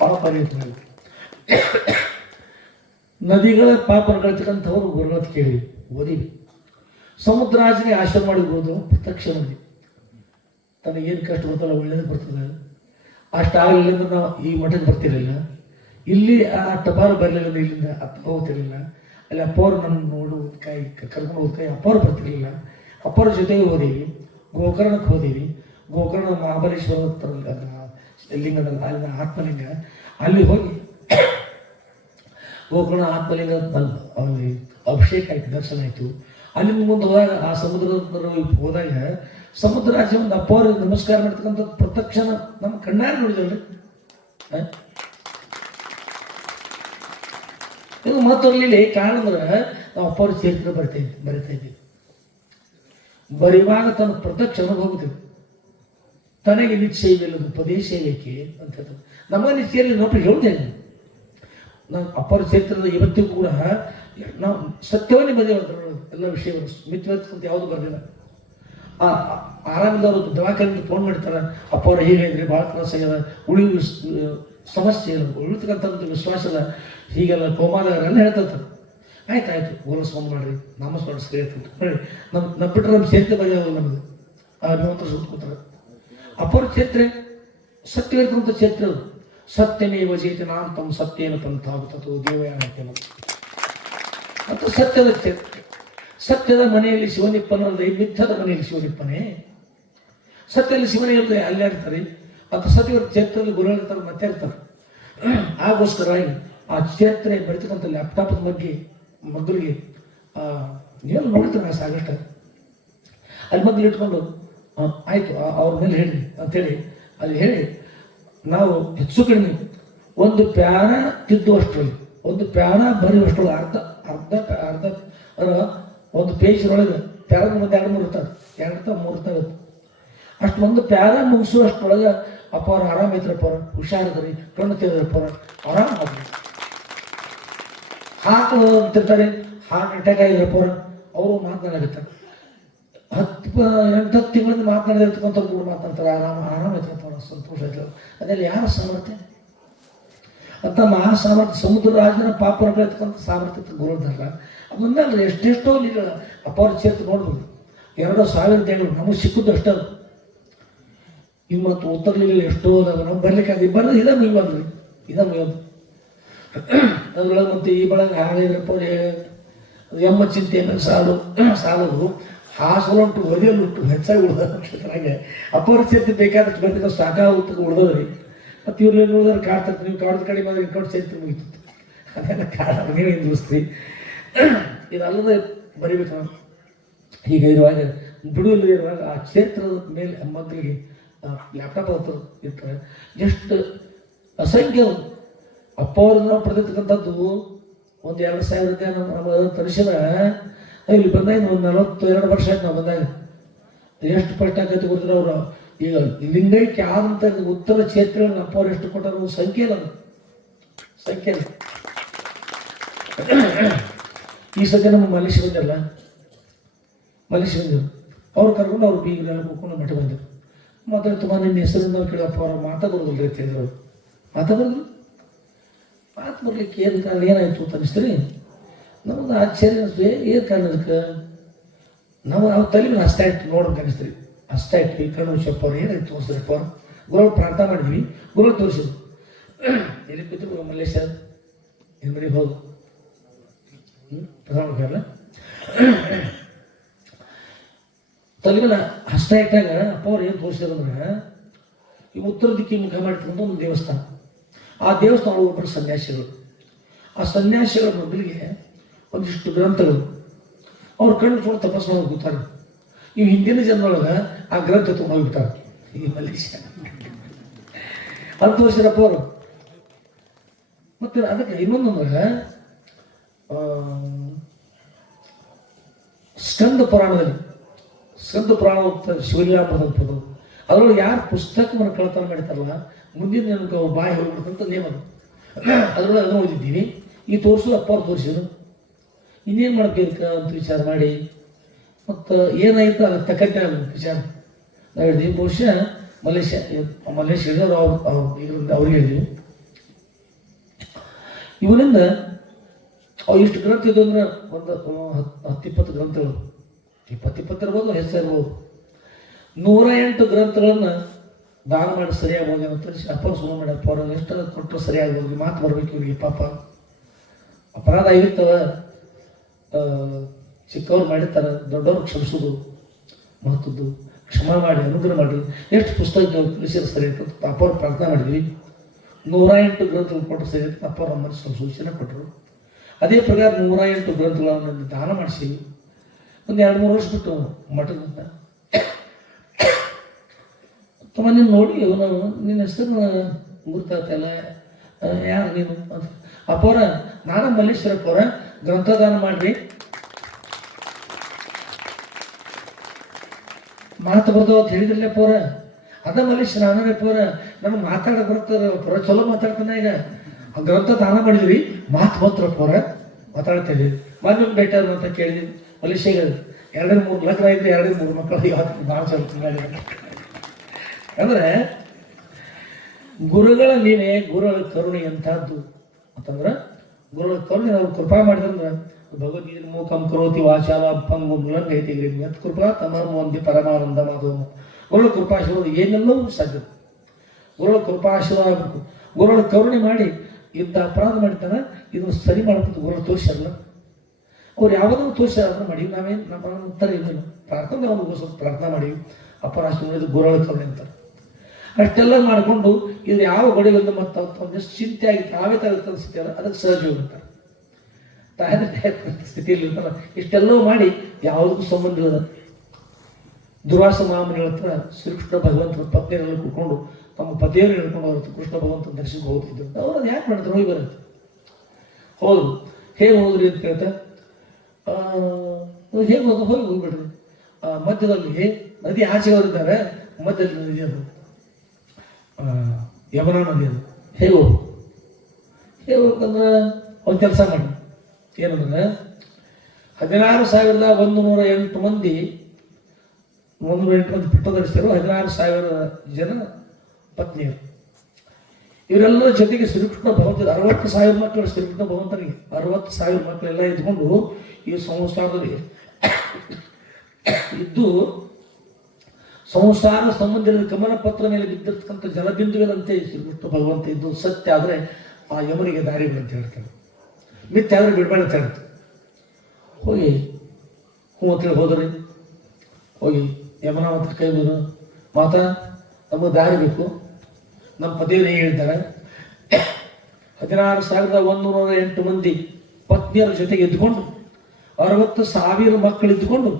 ಪಾಪ ರಹಿತನಾಗಿ ನದಿಗಳ ಪಾಪಗಳತಕ್ಕಂಥವ್ರು ಗುರುಗಳತ್ ಕೇಳಿವಿ, ಓದಿವಿ. ಸಮುದ್ರ ರಾಜನಿಗೆ ಆಶೀರ್ವಾದ ಮಾಡಿರ್ಬೋದು. ಪ್ರತ್ಯಕ್ಷ ನದಿ ತನಗೇನು ಕಷ್ಟ ಬರ್ತಲ್ಲ ಒಳ್ಳೇದು ಬರ್ತದೆ. ಅಷ್ಟಾಗಲಿಲ್ಲ ಅಂದ್ರೆ ನಾವು ಈ ಮಠಕ್ಕೆ ಬರ್ತಿರಲಿಲ್ಲ. ಇಲ್ಲಿ ಆ ಟಪಾಲು ಬರಲಿಲ್ಲ, ಇಲ್ಲಿಂದ ಅಪ್ಪ ಹೋಗ್ತಿರಲಿಲ್ಲ. ಅಲ್ಲಿ ಅಪ್ಪವ್ರು ನಮ್ಮ ನೋಡೋದಕ್ಕಾಗಿ ಕರ್ಕೊಂಡು ಹೋಗೋದಕ್ಕಾಗಿ ಅಪ್ಪವ್ರು ಬರ್ತಿರಲಿಲ್ಲ. ಅಪ್ಪವ್ರ ಜೊತೆಗೆ ಹೋದೀವಿ. ಗೋಕರ್ಣಕ್ಕೆ ಹೋದೀವಿ. ಗೋಕರ್ಣ ಮಹಾಬಲೇಶ್ವರ ಲಿಂಗದಲ್ಲ, ಅಲ್ಲಿನ ಆತ್ಮಲಿಂಗ. ಅಲ್ಲಿ ಹೋಗಿ ಗೋಕರ್ಣ ಆತ್ಮಲಿಂಗ ಅಲ್ಲಿ ಅಭಿಷೇಕ ಆಯಿತು, ದರ್ಶನ ಆಯಿತು. ಅಲ್ಲಿಂದ ಮುಂದೆ ಹೋದಾಗ ಆ ಸಮುದ್ರದ ಹೋದಾಗ ಸಮುದ್ರ ರಾಜ್ಯ ಒಂದು ಅಪ್ಪವ್ರಿಗೆ ನಮಸ್ಕಾರ ಮಾಡ್ತಕ್ಕಂಥ ಪ್ರತ್ಯಕ್ಷ ನಮ್ಮ ಕಣ್ಣಾರೆ ನೋಡಿದಲ್ರಿ. ಇದು ಮತ್ತೊರ್ಲಿ ಕಾರಣ ಅಂದ್ರೆ ನಾವು ಅಪ್ಪವ್ರ ಚರಿತ್ರೆ ಬರಿತಾ ಇದ್ದೀವಿ. ಬರೆಯುವಾಗ ತನ್ನ ಪ್ರತ್ಯಕ್ಷ ಅನುಭವಿದ್ವಿ. ತನಗೆ ನಿಶ್ಚಯವಿಲ್ಲದು ಪದೇಶೇಕೆ ಅಂತ ಹೇಳ್ತಾರೆ. ನಮ್ಮ ನಿಶ್ಚಯ ನೋಡ್ರಿ ಹೇಳ್ತೇನೆ. ನಾವು ಅಪ್ಪರ ಚರಿತ್ರದ ಇವತ್ತಿಗೂ ಕೂಡ ನಾವು ಸತ್ಯವನ್ನೇ ಬರೆಯೋದು. ಎಲ್ಲ ವಿಷಯವನ್ನು ಮಿಥ್ಯವಂತ ಯಾವುದು ಬರಲಿಲ್ಲ. ಆರಾಮಿಲ್ಲವರು ದವಾಖಾನೆಯಿಂದ ಫೋನ್ ಮಾಡ್ತಾರೆ, ಅಪ್ಪವ್ರ ಹೀಗೆ ಇದ್ರಿ, ಭಾಳ ತ್ರಾಸ ಆಗ್ಯದ, ಉಳಿಯುವ ಸಮಸ್ಯೆ ಇಲ್ಲ, ಉಳಿತಕ್ಕಂಥ ವಿಶ್ವಾಸ ಇಲ್ಲ, ಹೀಗೆಲ್ಲ ಕೋಮಾದ ಎಲ್ಲ ಹೇಳ್ತಾರೆ. ಆಯ್ತು ಹೋಲಿಸ್ಕೊಂಡು ಮಾಡ್ರಿ ನಾಮಸ್ಮರಣ ಹೇಳ್ತಿದ್ರು ನೋಡಿ. ನಮ್ಮ ಬಿಟ್ಟರೆ ನಮ್ಮ ಚರಿತ್ರೆ ಬಗ್ಗೆ ನಮ್ಗೆ ಅಭಿವಂತರ ಸುತ್ಕೋತಾರೆ. ಅಪರ ಚರಿತ್ರೆ ಸತ್ಯವಿರುತ್ತಂಥ ಚರಿತ್ರೆ ಅದು. ಸತ್ಯಮೇವ ಜೇತನಾಂ ತಮ್ಮ ಸತ್ಯೇನ ಪಂಥಾಗುತ್ತೋ ದೇವಯಾನ ಮತ್ತು ಸತ್ಯದ ಚರಿತ್ರೆ. ಸತ್ಯದ ಮನೆಯಲ್ಲಿ ಶಿವನಿಪ್ಪನಲ್ಲದೆ ಮಿಥ್ಯದ ಮನೆಯಲ್ಲಿ ಶಿವನಿಪ್ಪನೇ. ಸತ್ಯದಲ್ಲಿ ಶಿವನೇ ಇಲ್ಲದೆ ಅಲ್ಲಾಡ್ತಾರೆ. ಮತ್ತು ಸತ್ಯದ ಚರಿತ್ರೆಯಲ್ಲಿ ಗುರು ಹೇಳ್ತಾರೆ, ಮತ್ತೆ ಇರ್ತಾರೆ. ಆಗೋಸ್ಕರವಾಗಿ ಆ ಚರಿತ್ರೆ ಬರೀತಕ್ಕಂಥ ಲ್ಯಾಪ್ಟಾಪದ ಬಗ್ಗೆ ಮಕ್ಕಳಿಗೆ ಏನು ನೋಡ್ತಾರೆ ಸಾಗಷ್ಟ ಅಲ್ಲಿ ಮೊದಲು ಇಟ್ಕೊಂಡು ಆಯಿತು ಅವ್ರ ಮೇಲೆ ಹೇಳಿ ಅಂತೇಳಿ ಅಲ್ಲಿ ಹೇಳಿ ನಾವು ಹೆಚ್ಚು ಕಡಿಮೆ ಒಂದು ಪ್ಯಾರ ತಿದ್ದುವಷ್ಟರಲ್ಲಿ, ಒಂದು ಪ್ಯಾರ ಬರೆಯುವಷ್ಟರೊಳಗೆ ಅರ್ಧ ಅರ್ಧ ಅರ್ಧ ಒಂದು ಪೇಜ್ನೊಳಗೆ ಪ್ಯಾರ ಒಂದು 2-3 ಇರ್ತಾರೆ, 2-3 ಇರ್ತಾವೆ. ಅಷ್ಟು ಒಂದು ಪ್ಯಾರ ಮುಗಿಸುವಷ್ಟರೊಳಗೆ ಅಪ್ಪ ಅವ್ರು ಆರಾಮ ಐತ್ರಪ್ಪ, ಅವ್ರು ಹುಷಾರಿದ್ರಿ, ಕಣ್ಣು ತೆಗೆದ್ರಪ್ಪ, ಆರಾಮ ಆಗ್ರಿ. ಹಾರ್ಟ್ ಅಂತಿರ್ತಾರೆ, ಹಾರ್ಟ್ ಅಟ್ಯಾಕ್ ಆಗಿದ್ರಪ್ಪ ಅವರು ಮಾತನಾಡಿರ್ತಾರೆ. 8-10 ತಿಂಗಳಿಂದ ಮಾತನಾಡಿರ್ತಕ್ಕಂಥ ಮೂರು ಮಾತನಾಡ್ತಾರೆ, ಆರಾಮ ಐತ್ರಪ್ಪ, ಸಂತೋಷ ಆಯ್ತು. ಅದರಲ್ಲಿ ಯಾರ ಸಾಮರ್ಥ್ಯ ಅಂತ ಮಹಾ ಸಾಮರ್ಥ್ಯ, ಸಮುದ್ರ ರಾಜನ ಪಾಪನ ಕಳಿತಕ್ಕಂಥ ಸಾಮರ್ಥ್ಯ ಗುರುದಲ್ಲ. ಅದನ್ನೆಲ್ಲ ಎಷ್ಟೆಷ್ಟೋ ಲೀಗಳ ಅಪಾರ ಚೇರ್ತು ನೋಡ್ಬೋದು. 2,000 ದೇಗಳು ನಮಗೆ ಸಿಕ್ಕುದು ಅಷ್ಟೇ. ಅದು ಇವು ಮತ್ತು ಉತ್ತರ ಲೀಗಳು ಎಷ್ಟೋ ಅದಾವ, ನಾವು ಬರ್ಲಿಕ್ಕೆ ಬರೋದು ಇದ ಮುಗಿಬಂದ್ರಿ, ಇದ ಮುಗಿಯೋದು. ಅದ್ರೊಳಗೆ ಮತ್ತು ಈ ಬಳಗ ಹಾಗಿದ್ರಪ್ಪ ಎಮ್ಮ ಚಿಂತೆಯನ್ನು ಸಾಲದು ಹಾಸಲುಂಟು ಒದಿಯಲ್ಲುಂಟು ಹೆಚ್ಚಾಗಿ ಉಳಿದಾಗೆ ಅಪರಿಚಿತ ಬೇಕಾದಷ್ಟು ಬೇಕಿದ್ರೆ ಸಾಕಾಗುತ್ತೆ ಉಳಿದೋದ್ರಿ. ಮತ್ತು ಇವ್ರಲ್ಲಿ ಉಳಿದ್ರೆ ಕಾಡ್ತಾರೆ, ನೀವು ಕಾಡದ ಕಡಿಮೆ ಆದರೆ ಇನ್ಕೊಂಡು ಚರಿತ್ರೆ ಮುಗಿತು. ಅದೆಲ್ಲ ಕಾಡ ನೀವೇ ದೋಸ್ತಿ ಇದಲ್ಲದೆ ಬರಿಬೇಕು ನಾವು. ಈಗ ಇರುವಾಗ ಬಿಡುವಲ್ಲಿ ಇರುವಾಗ ಆ ಕ್ಷೇತ್ರದ ಮೇಲೆ ಮಕ್ಕಳಿಗೆ ಲ್ಯಾಪ್ಟಾಪ್ ಹತ್ರ ಇರ್ತಾರೆ. ಎಷ್ಟು ಅಸಂಖ್ಯ ಅಪ್ಪ ಅವ್ರನ್ನ ನಾವು ಪಡೆದಿರ್ತಕ್ಕಂಥದ್ದು 1,000-2,000 ನಮ್ಮ ತರಿಸಿದ್ರೆ ಇಲ್ಲಿ ಬಂದಾಗ ಒಂದು 42 ವರ್ಷ ಆಯ್ತು ನಾವು ಬಂದಾಗ. ಎಷ್ಟು ಫಸ್ಟ್ ಆಗೈತೆ ಗೊತ್ತಿಲ್ಲ. ಅವರು ಈಗ ಲಿಂಗೈಕ್ಯ ಆದಂಥ ಉತ್ತರ ಕ್ಷೇತ್ರಗಳನ್ನ ಅಪ್ಪ ಅವ್ರು ಎಷ್ಟು ಕೊಟ್ಟಾರ ಸಂಖ್ಯೆ ಇಲ್ಲ, ಸಂಖ್ಯೆ ಇಲ್ಲ. ಈ ಸದ್ಯ ನಮ್ಮ ಮಲೇಶ್ ಬಂದಿರಲ್ಲ, ಮಲೇಶ್ ಬಂದರು, ಅವ್ರು ಕರ್ಕೊಂಡು ಅವ್ರು ಬೀಗರೆಲ್ಲ ಕೂತ್ಕೊಂಡು ಮಠ ಬಂದರು. ಮಾತಾಡಿ ತುಂಬ ನಿನ್ನ ಹೆಸರಿಂದ ನಾವು ಕೇಳಪ್ಪ ಅವ್ರ ಮಾತಾಡೋದಿಲ್ಲ ರೀ ಹೇಳಿದ್ರು. ಮಾತಾಡೋದು ಮಾತು ಬರ್ಲಿಕ್ಕೆ ಏನು ಕಾರಣ ಏನಾಯಿತು ಅಂತ ಅನಿಸ್ತೀರಿ? ನಮ್ದು ಆಶ್ಚರ್ಯ ಅನಿಸ್ತು. ಏನು ಕಾರಣ ಅದಕ್ಕೆ? ನಾವು ತಲೆ ಮೇಲೆ ಅಷ್ಟ ಇಟ್ಟು ನೋಡೋಕೆ ಅನಿಸ್ತೀರಿ. ಅಷ್ಟ ಇಟ್ಟು ಕಣ್ಣು ಶಪ್ಪ ಅವ್ರು ಏನಾಯ್ತು ತೋರಿಸ್ರಪ್ಪ, ಗುರುಗಳು ಪ್ರಾರ್ಥನೆ ಮಾಡಿದ್ವಿ, ಗುರುಗಳು ತೋರಿಸಿದ್ರು. ಎಲ್ಲಿ ಕೂತು ಮಲ್ಲೇಶ ಏನು ಮನೆಗೆ ಹೋಗು ಪ್ರಧಾನ ತಲೆ ಮೇಲೆ ಹಸ್ತ ಇಟ್ಟಾಗ ಅಪ್ಪ ಅವ್ರು ಏನು ತೋರಿಸಿದ್ರು ಅಂದ್ರೆ, ಈ ಉತ್ತರ ದಿಕ್ಕಿಗೆ ಮುಖ ಮಾಡಿಕೊಂಡು ಒಂದು ದೇವಸ್ಥಾನ. ಆ ದೇವಸ್ಥಾನ ಒಬ್ಬರು ಸನ್ಯಾಸಿಗಳು. ಆ ಸನ್ಯಾಸಿಗಳ ಮೊದಲಿಗೆ ಒಂದಿಷ್ಟು ಗ್ರಂಥಗಳು ಅವ್ರ ಕಣ್ಣು ತೊಗೊಂಡು ತಪಸ್ಸು ಮಾಡಿ ಕೂತಾರೆ. ಇವು ಹಿಂದಿನ ಜನರೊಳಗೆ ಆ ಗ್ರಂಥ ತೊಗೊಂಡೋಗ್ಬಿಟ್ಟಾರೆ. ಈ ಮಲೇಷ್ಯ ಅದು ತೋರಿಸಿರಪ್ಪ ಅವರು. ಮತ್ತು ಅದಕ್ಕೆ ಇನ್ನೊಂದಂದ್ರೆ ಸ್ಕಂದ ಪುರಾಣದಲ್ಲಿ ಹೋಗ್ತಾರೆ ಶಿವಲೀಲಾಮೃತ ಅದರೊಳಗೆ ಯಾರು ಪುಸ್ತಕವನ್ನು ಕಳತನ ಮಾಡ್ತಾರಲ್ಲ ಮುಂದಿನ ನಮ್ಗೆ ಅವ್ರು ಬಾಯಿ ಹೋಗ್ಬಿಡ್ತಂತ ನೇಮ. ಅದರೊಳಗೆ ಅದನ್ನು ಓದಿದ್ದೀವಿ. ಈ ತೋರಿಸೋದು ಅಪ್ಪ ಅವ್ರು ತೋರಿಸಿದ್ರು. ಇನ್ನೇನು ಮಾಡ್ಬೇಕು ಅಂತ ವಿಚಾರ ಮಾಡಿ ಮತ್ತು ಏನಾಯಿತು ಅದಕ್ಕೆ ತಕ್ಕಂತೆ ವಿಚಾರ ನಾವು ಹೇಳಿದ್ವಿ. ಬಹುಶಃ ಮಲೇಶ್ ಹೇಳಿದ್ರು, ಅವ್ರಿಗೆ ಹೇಳಿದ್ವಿ. ಇವನಿಂದ ಅವು ಇಷ್ಟು ಗ್ರಂಥ ಇದ್ದು ಅಂದ್ರೆ ಒಂದು 10-20 ಗ್ರಂಥಗಳು, 20 ಇರ್ಬೋದು, ಹೆಚ್ಚಿರ್ಬೋದು. 108 ಗ್ರಂಥಗಳನ್ನು ದಾನ ಮಾಡಿ ಸರಿಯಾಗ್ಬೋದು ಅಂತ ಅಪ್ಪ ಸುಮ್ಮನೆ ಮಾಡಿ ಅಪ್ಪ ಅವ್ರು ಎಷ್ಟು ಕೊಟ್ಟರು ಸರಿಯಾಗ್ಬೋದು. ಮಾತು ಬರ್ಬೇಕು ಇವ್ರಿಗೆ. ಪಾಪ ಅಪರಾಧ ಆಗಿರ್ತವ, ಚಿಕ್ಕವ್ರು ಮಾಡಿರ್ತಾರೆ, ದೊಡ್ಡವ್ರು ಕ್ಷಮಿಸೋದು ಮಹತ್ವದ್ದು. ಕ್ಷಮಾ ಮಾಡಿ ಅನುಗ್ರಹ ಮಾಡಿ ಎಷ್ಟು ಪುಸ್ತಕ ತಿಳಿಸಿದ್ರೆ ಸರಿ ಅಂತ ಅಪ್ಪ ಅವ್ರು ಪ್ರಾರ್ಥನೆ ಮಾಡಿದ್ವಿ. 108 ಗ್ರಂಥಗಳು ಕೊಟ್ಟರು ಸರಿ ಅಂತ ಅಪ್ಪ ಅವ್ರ ಮನಸ್ಸು ಸೂಚನೆ ಕೊಟ್ಟರು. ಅದೇ ಪ್ರಕಾರ 108 ಗ್ರಂಥಗಳನ್ನು ದಾನ ಮಾಡಿಸಿ ಒಂದು 2-3 ವರ್ಷ ಬಿಟ್ಟು ಮಠದಿಂದ ತುಂಬ ನೀನು ನೋಡಿ ಅವನು ನಿನ್ನ ಹೆಸರು ಗುರ್ತಾತಲ್ಲ ಯಾರು ನೀನು ಅಂತ. ಅಪ್ಪವ್ರ ನಾನು ಮಲ್ಲೇಶ್ವರಪ್ಪ ಅವರ ಗ್ರಂಥದಾನ ಮಾಡ್ರಿ, ಮಾತು ಬರ್ತಾವ ಅಂತ ಹೇಳಿದ್ರಲ್ಲಪ್ಪ ಅವ್ರ. ಅದ ಮಲ್ಲೇಶ್ವರ ನಾನಪ್ಪ ಅವ್ರ ನನಗೆ ಮಾತಾಡ ಬರ್ತದ ಪುರ ಚಲೋ ಮಾತಾಡ್ತಾನೆ. ಈಗ ಗ್ರಂಥ ದಾನ ಮಾಡಿದ್ವಿ, ಮಾತು ಬರ್ತಾರಪ್ಪ ಅವ್ರ ಮಾತಾಡ್ತಾ ಇದ್ವಿ. ಮೊನ್ನೆ ಬೆಟರ್ ಅಂತ ಕೇಳಿದ್ವಿ. ಮಲೇಷ್ಯಾಗ 2-3 ಲಗ್ನ ಇದ್ರೆ 2-3 ಮಕ್ಕಳು ಯಾವತ್ತು ಭಾಳ ಚಲೋ. ಅಂದರೆ ಗುರುಗಳ ನೀನೆ, ಗುರುಗಳ ಕರುಣೆ ಎಂಥದ್ದು ಅಂತಂದ್ರೆ, ಗುರುಗಳ ಕರುಣೆ ನಾವು ಕೃಪಾ ಮಾಡಿದಂದ್ರೆ ಭಗವದ್ಗೀತೆ ಮೂಕಂ ಕರೋತಿ ವಾಚಾಲ ಪಂಗುಂ ಲಂಘಯತಿ ಗಿರಿಂ ಯತ್ ಕೃಪಾ ತಮಹಂ ವಂದೇ ಪರಮಾನಂದ ಮಾಧವಂ. ಗುರುಗಳ ಕೃಪಾಶೀರ್ವಾದ ಏನೆಲ್ಲವೂ ಸಾಧ್ಯ. ಗುರುಗಳ ಕೃಪಾಶೀರ್ವಾದ ಆಗಬೇಕು. ಗುರುಗಳ ಕರುಣೆ ಮಾಡಿ ಇಂಥ ಅಪರಾಧ ಮಾಡಿದ್ದಾನ ಇದನ್ನು ಸರಿ ಮಾಡ್ಬೇಕು. ಗುರುಗಳು ತೋರಿಸಲ್ಲ, ಅವ್ರು ಯಾವುದನ್ನು ತೋರಿಸಾರ ಮಾಡಿ ನಾವೇನು ನಮ್ಮ ಉತ್ತರ ಏನೇನು ಪ್ರಾರ್ಥನೆ ಅವ್ರಿಗೋಸ್ಕರ ಪ್ರಾರ್ಥನೆ ಮಾಡಿ ಅಪರಾಶ ಗುರುಗಳ ಕರುಣೆ ಅಂತಾರೆ. ಅಷ್ಟೆಲ್ಲ ಮಾಡಿಕೊಂಡು ಇದು ಯಾವ ಗೊಡೆಗಳಿಂದ ಮತ್ತು ಒಂದಿಷ್ಟು ಚಿಂತೆ ಆಗಿ ತಾವೇ ತಗೊಳ್ತ ಸ್ಥಿತಿ ಅಲ್ಲ, ಅದಕ್ಕೆ ಸಹಜ ಅಂತಾರೆ. ತಾಯಿನ ಸ್ಥಿತಿಯಲ್ಲಿ ಇರ್ತಾರ. ಇಷ್ಟೆಲ್ಲವೂ ಮಾಡಿ ಯಾವುದಕ್ಕೂ ಸಂಬಂಧ ಇಲ್ಲ. ದುರ್ವಾಸ ಮಹಾಮುನಿಗಳ ಹತ್ರ ಶ್ರೀಕೃಷ್ಣ ಭಗವಂತನ ಪತ್ನಿಯರೆಲ್ಲ ಕೂತ್ಕೊಂಡು ತಮ್ಮ ಪತಿಯನ್ನು ಹೇಳ್ಕೊಂಡು ಅವ್ರ ಕೃಷ್ಣ ಭಗವಂತನ ದರ್ಶನ ಹೋಗ್ತಿದ್ರು. ಅವ್ರು ಅದು ಯಾಕೆ ಮಾಡ್ತಾರೆ? ಹೋಗಿ ಬರುತ್ತೆ. ಹೋದ್ರು. ಹೇಗೆ ಹೋದ್ರಿ ಅಂತ ಕೇಳ್ತಾ, ಹೇಗೆ ಹೋದ ಹೋಗಿ ಹೋಗ್ಬಿಡ್ರಿ. ಮಧ್ಯದಲ್ಲಿ ನದಿ ಆಚೆ ಅವರಿದ್ದಾರೆ, ಮಧ್ಯದಲ್ಲಿ ನದಿ ಅದು ಯಮುನಾ ನದಿ ಅದು. ಹೇಗೆ ಹೋಗ್ಬೇಕಂದ್ರೆ ಒಂದು ಕೆಲಸ ಮಾಡಿ. ಏನಂದ್ರೆ 16,108 ಮಂದಿ ಪಟ್ಟ ಧರಿಸಿದರು. 16,000 ಜನ ಪತ್ನಿಯರು. ಇವರೆಲ್ಲರ ಜೊತೆಗೆ ಶ್ರೀಕೃಷ್ಣ ಭಗವಂತ 60,000 ಮಕ್ಕಳು. ಶ್ರೀಕೃಷ್ಣ ಭಗವಂತನಿಗೆ 60,000 ಮಕ್ಕಳೆಲ್ಲ ಇದ್ಕೊಂಡು ಈ ಸಂಸಾರದಲ್ಲಿ ಇದ್ದು ಸಂಸಾರ ಸಂಬಂಧಿಸಿದ ಕಮಲ ಪತ್ರ ಮೇಲೆ ಬಿದ್ದಿರ್ತಕ್ಕಂಥ ಜಲಬಿಂದುವಿನಂತೆ ಶ್ರೀಕೃಷ್ಣ ಭಗವಂತ ಇದ್ದು ಸತ್ಯ ಆದರೆ ಆ ಯಮನಿಗೆ ದಾರಿಗಳು ಅಂತ ಹೇಳ್ತಾರೆ. ಮಿಥ್ಯ ಆದರೆ ಬಿಡಬೇಡ ಅಂತ ಹೇಳ್ತಾರೆ. ಹೋಗಿ ಅಂತೇಳಿ ಹೋದ್ರಿ. ಹೋಗಿ ಯಮನ ಮಾತ್ರ ಕೈ ಮುಗಿದು, ಮಾತಾ ನಮಗೆ ದಾರಿ ಬೇಕು, ನಮ್ಮ ಪತಿಯವರು ಹೇಗೆ ಹೇಳ್ತಾರೆ. 16,108 ಮಂದಿ ಪತ್ನಿಯರ ಜೊತೆಗೆ ಇದ್ದುಕೊಂಡು 60,000 ಮಕ್ಕಳು ಇದ್ದುಕೊಂಡು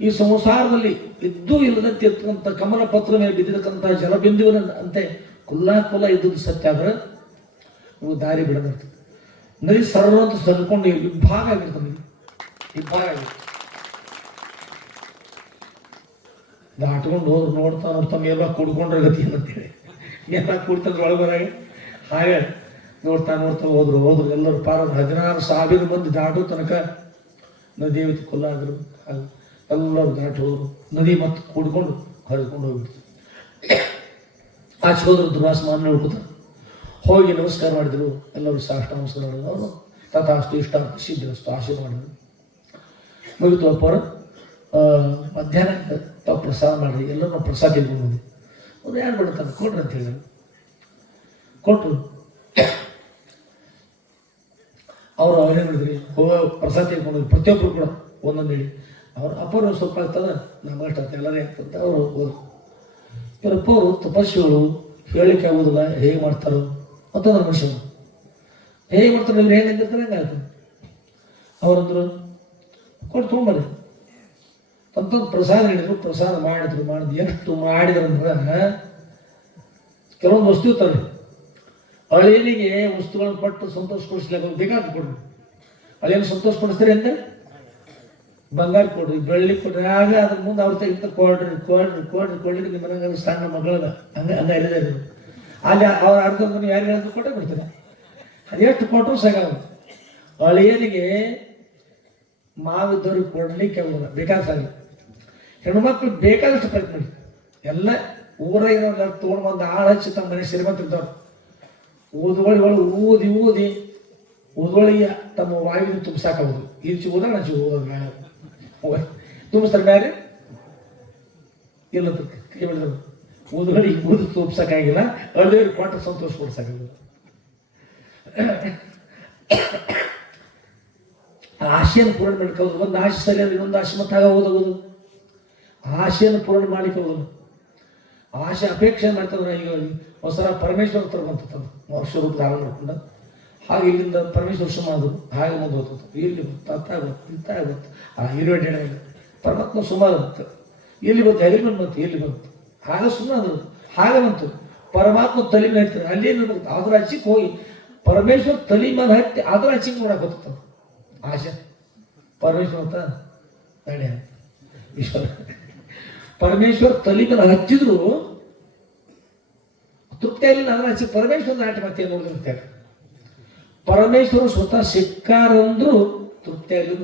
ಈ ಸಂಸಾರದಲ್ಲಿ ಇದ್ದೂ ಇಲ್ಲದಂತೆ ಇರ್ತಕ್ಕಂಥ ಕಮಲ ಪತ್ರ ಮೇಲೆ ಬಿದ್ದಿರತಕ್ಕಂಥ ಜಲಬಿಂದುವಿನ ಅಂತೆ ಕುಲ್ಲ ಇದ್ದುದು ಸತ್ಯ ಆದರೆ ನೀವು ದಾರಿ ಬಿಡದಿರ್ತದೆ. ನದಿ ಸರ್ವ ಅಂತ ಸರ್ಕೊಂಡು ಇಬ್ಬಾಗ ಆಗಿರ್ತದೆ. ಇಬ್ಬಾಗ ಆಗಿರ್ತದೆ. ದಾಟ್ಕೊಂಡು ಹೋದ್ರು. ನೋಡ್ತಾ ಮೇಲ ಕುಡ್ಕೊಂಡ್ರೆ ಗತಿ ಏನಂತೇಳಿ ಮೇಲ ಕುಡ್ತಂದ್ರೆ ಒಳಗೊಳಗೆ ಹಾಗೆ ನೋಡ್ತಾ ಹೋದ್ರು. ಎಲ್ಲರೂ ಪಾರ 16,000 ಮಂದಿ ದಾಟೋ ತನಕ ನದಿ ಕುಲ್ಲ ಆದ್ರು. ಎಲ್ಲರೂ ದಾಟಿ ಹೋದ್ರು. ನದಿ ಮತ್ತೆ ಕುಡ್ಕೊಂಡು ಹರಿದುಕೊಂಡು ಹೋಗ್ಬಿಡ್ತು. ಆಚೆ ಹೋದ್ರು. ದುರ್ವಾಸ ಮಾನ ಹೇಳ್ಕೊತಾರೆ. ಹೋಗಿ ನಮಸ್ಕಾರ ಮಾಡಿದ್ರು. ಎಲ್ಲರೂ ಸಾಷ್ಟಾಂಗ ನಮಸ್ಕಾರ ಮಾಡಿದ್ರು. ಅವರು ತಥಾಸ್ತು ಇಷ್ಟಾಂತ ಸಿದ್ಧಸ್ತು ಆಶೀರ್ವಾದ ಮಾಡಿದ್ರು. ಮುಗಿತು. ಅಪ್ಪರ ಮಧ್ಯಾಹ್ನ ತಾವು ಪ್ರಸಾದ ಮಾಡಿರಿ. ಎಲ್ಲರೂ ಪ್ರಸಾದ ತಿಳ್ಕೊಂಡು ಅವ್ರು ಯಾರು ಬಿಡ್ತಾರೆ ಕೊಡ್ರಿ ಅಂತ ಹೇಳಿದ್ರು. ಕೊಟ್ಟರು. ಅವರು ಅವರೇನು ಮಾಡಿದ್ರಿ, ಪ್ರಸಾದ ತಿಳ್ಕೊಂಡು ಪ್ರತಿಯೊಬ್ಬರು ಕೂಡ ಒಂದೊಂದು ಹೇಳಿ ಅವ್ರು ಅಪ್ಪರು ಸ್ವಲ್ಪ ಆಗ್ತದ ನಮ್ಗೆ ಅಷ್ಟು ಎಲ್ಲರೇ ಆಗ್ತಂತ ಅವರು ಹೋದ್ರು. ಇವರಪ್ಪ ಅವರು ತಪಸ್ವಿಗಳು, ಹೇಳಲಿಕ್ಕೆ ಆಗೋದಿಲ್ಲ, ಹೇಗೆ ಮಾಡ್ತಾರೋ ಅಂತ ನನ್ನ ಮನುಷ್ಯನು ಹೇಗೆ ಮಾಡ್ತಾರೆ. ಇವ್ರು ಹೇಗೆ ಅಂದಿರ್ತಾರೆ ಹಂಗೆ ಆಗ್ತದೆ. ಅವರಂದ್ರು ಕೊಟ್ಟು ತೊಗೊಂಬರ್ರಿ ಅಂತ ಪ್ರಸಾದ ಹೇಳಿದ್ರು. ಪ್ರಸಾದ ಮಾಡಿದ್ರು. ಎಷ್ಟು ಮಾಡಿದ್ರಂದ್ರೆ ಕೆಲವೊಂದು ವಸ್ತು ಇರ್ತಾರೆ. ಅಳಿಯನಿಗೆ ವಸ್ತುಗಳನ್ನು ಕೊಟ್ಟು ಸಂತೋಷ ಪಡಿಸ್ಲಿಕ್ಕೆ ಬೇಕಾದ ಕೊಡ್ರಿ. ಅಳಿಯನ್ನು ಸಂತೋಷ ಪಡಿಸ್ತೀರಿ ಅಂದ್ರೆ ಬಂಗಾರ ಕೊಡ್ರಿ, ಬೆಳ್ಳಿ ಕೊಡ್ರಿ. ಆಗ ಅದ್ರ ಮುಂದೆ ಅವ್ರ ಇಂಥ ಕೊಡ್ರಿ ನಿಮ್ಮ ಮನೆಗೆ ಸಣ್ಣ ಮಗಳದ ಹಂಗೆ ಹೇಳಿದಾರೆ. ಅಲ್ಲಿ ಅವ್ರ ಅರ್ಧ ನೀವು ಯಾರು ಹೇಳಿದ್ರು ಕೊಟ್ಟೆ ಬಿಡ್ತಾರೆ. ಅದೆಷ್ಟು ಕೊಟ್ಟರು ಸಾಕಾಗ. ಅಳಿಯನಿಗೆ ಮಾವಿದ್ದವ್ರಿಗೆ ಕೊಡ್ಲಿಕ್ಕೆ ಆಗೋಲ್ಲ, ಬೇಕಾದಾಗಲಿ. ಹೆಣ್ಮಕ್ಳು ಬೇಕಾದಷ್ಟು ಪ್ರಯತ್ನ ಮಾಡಿ. ಎಲ್ಲ ಊರಾಗ ತೊಗೊಂಡು ಬಂದು ಆಳು ಹಚ್ಚಿ ತಮ್ಮ ಮನೆ ಶ್ರೀಮಂತರಿದ್ದವ್ರು ಊದುಗಳಿಗಳು ಊದುಗಳಿಗೆ ತಮ್ಮ ವಾಯುವಿನ ತುಂಬಿಸಾಕೋದು. ಈಚೆ ಹೋದಾಗ ನಚ್ಚಿ ಹೋಗೋದು ಮೇಲೆ ತುಂಬಿಸ್ತಾರೆ. ಬೇರೆ ಇಲ್ಲ ಕೈ ಬಿಡಿದ್ರು. ಊದುಗಳಿಗೆ ತುಂಬಿಸಕ್ಕಾಗಿಲ್ಲ. ಅಳಿಯವ್ರಿಗೆ ಕೊಟ್ಟು ಸಂತೋಷ ಕೊಡ್ಸಾಗಿಲ್ಲ. ಆಶೆಯನ್ನು ಪೂರ್ಣ ಮಾಡ್ಲಿಕ್ಕೆ ಹೋದ್ರು. ಒಂದು ಆಶೆ ಸರಿ ಅಂದ್ರೆ ಇನ್ನೊಂದು ಆಶೆ ಮತ್ತೆ ಆಗ ಓದೋದು. ಆಶೆಯನ್ನು ಪೂರ್ಣ ಮಾಡ್ಲಿಕ್ಕೆ ಹೋಗೋದು. ಆಶೆ ಅಪೇಕ್ಷೆ ಮಾಡ್ತಂದ್ರೆ ಈಗ ಹೊಸರ ಪರಮೇಶ್ವರ ಹತ್ರ ಬಂತಂದು ವರ್ಷ ರೂಪ ಧಾರಣ ಮಾಡ್ಕೊಂಡು ಹಾಗೆ ಇಲ್ಲಿಂದ ಪರಮೇಶ್ವರ ಸುಮಾರು ಹಾಗೆ ಮುಂದೆ ಹೋಗ್ತದೆ. ಇಲ್ಲಿ ಗೊತ್ತು ಆ ಹಿರಿಯ ಪರಮಾತ್ಮ ಸುಮಾರು ಬಂತು. ಇಲ್ಲಿ ಬಂತು, ಎಲ್ಲಿ ಬಂತು, ಇಲ್ಲಿ ಬಂತು. ಹಾಗೆ ಸುಮ್ಮನೆ ಹಾಗೆ ಬಂತು. ಪರಮಾತ್ಮ ತಲೆ ಮೇಲೆ ಹತ್ತಾರೆ. ಅಲ್ಲೇನು ಬಂತು, ಅದ್ರ ಹಚ್ಚಿಗೆ ಹೋಗಿ ಪರಮೇಶ್ವರ ತಲೆ ಮೇಲೆ ಹತ್ತಿ ಅದ್ರ ಹಚ್ಚಿಗೆ ನೋಡಕ್ಕೆ ಹೋಗ್ತದೆ. ಆಶೆ ಪರಮೇಶ್ವರ ಅಂತ ನಡೆ ಈಶ್ವರ ಪರಮೇಶ್ವರ ತಲೆ ಮೇಲೆ ಹಚ್ಚಿದ್ರು ತೃಪ್ತಿಯಲ್ಲಿ ನನ್ನ ಹಚ್ಚಿ ಪರಮೇಶ್ವರ ನಾಟ ಮತ್ತೆ ನೋಡಿರ್ತೇವೆ. ಪರಮೇಶ್ವರ ಸ್ವತಃ ಸಿಕ್ಕಾರಂದ್ರೂ ತೃಪ್ತಿಯಾಗಿ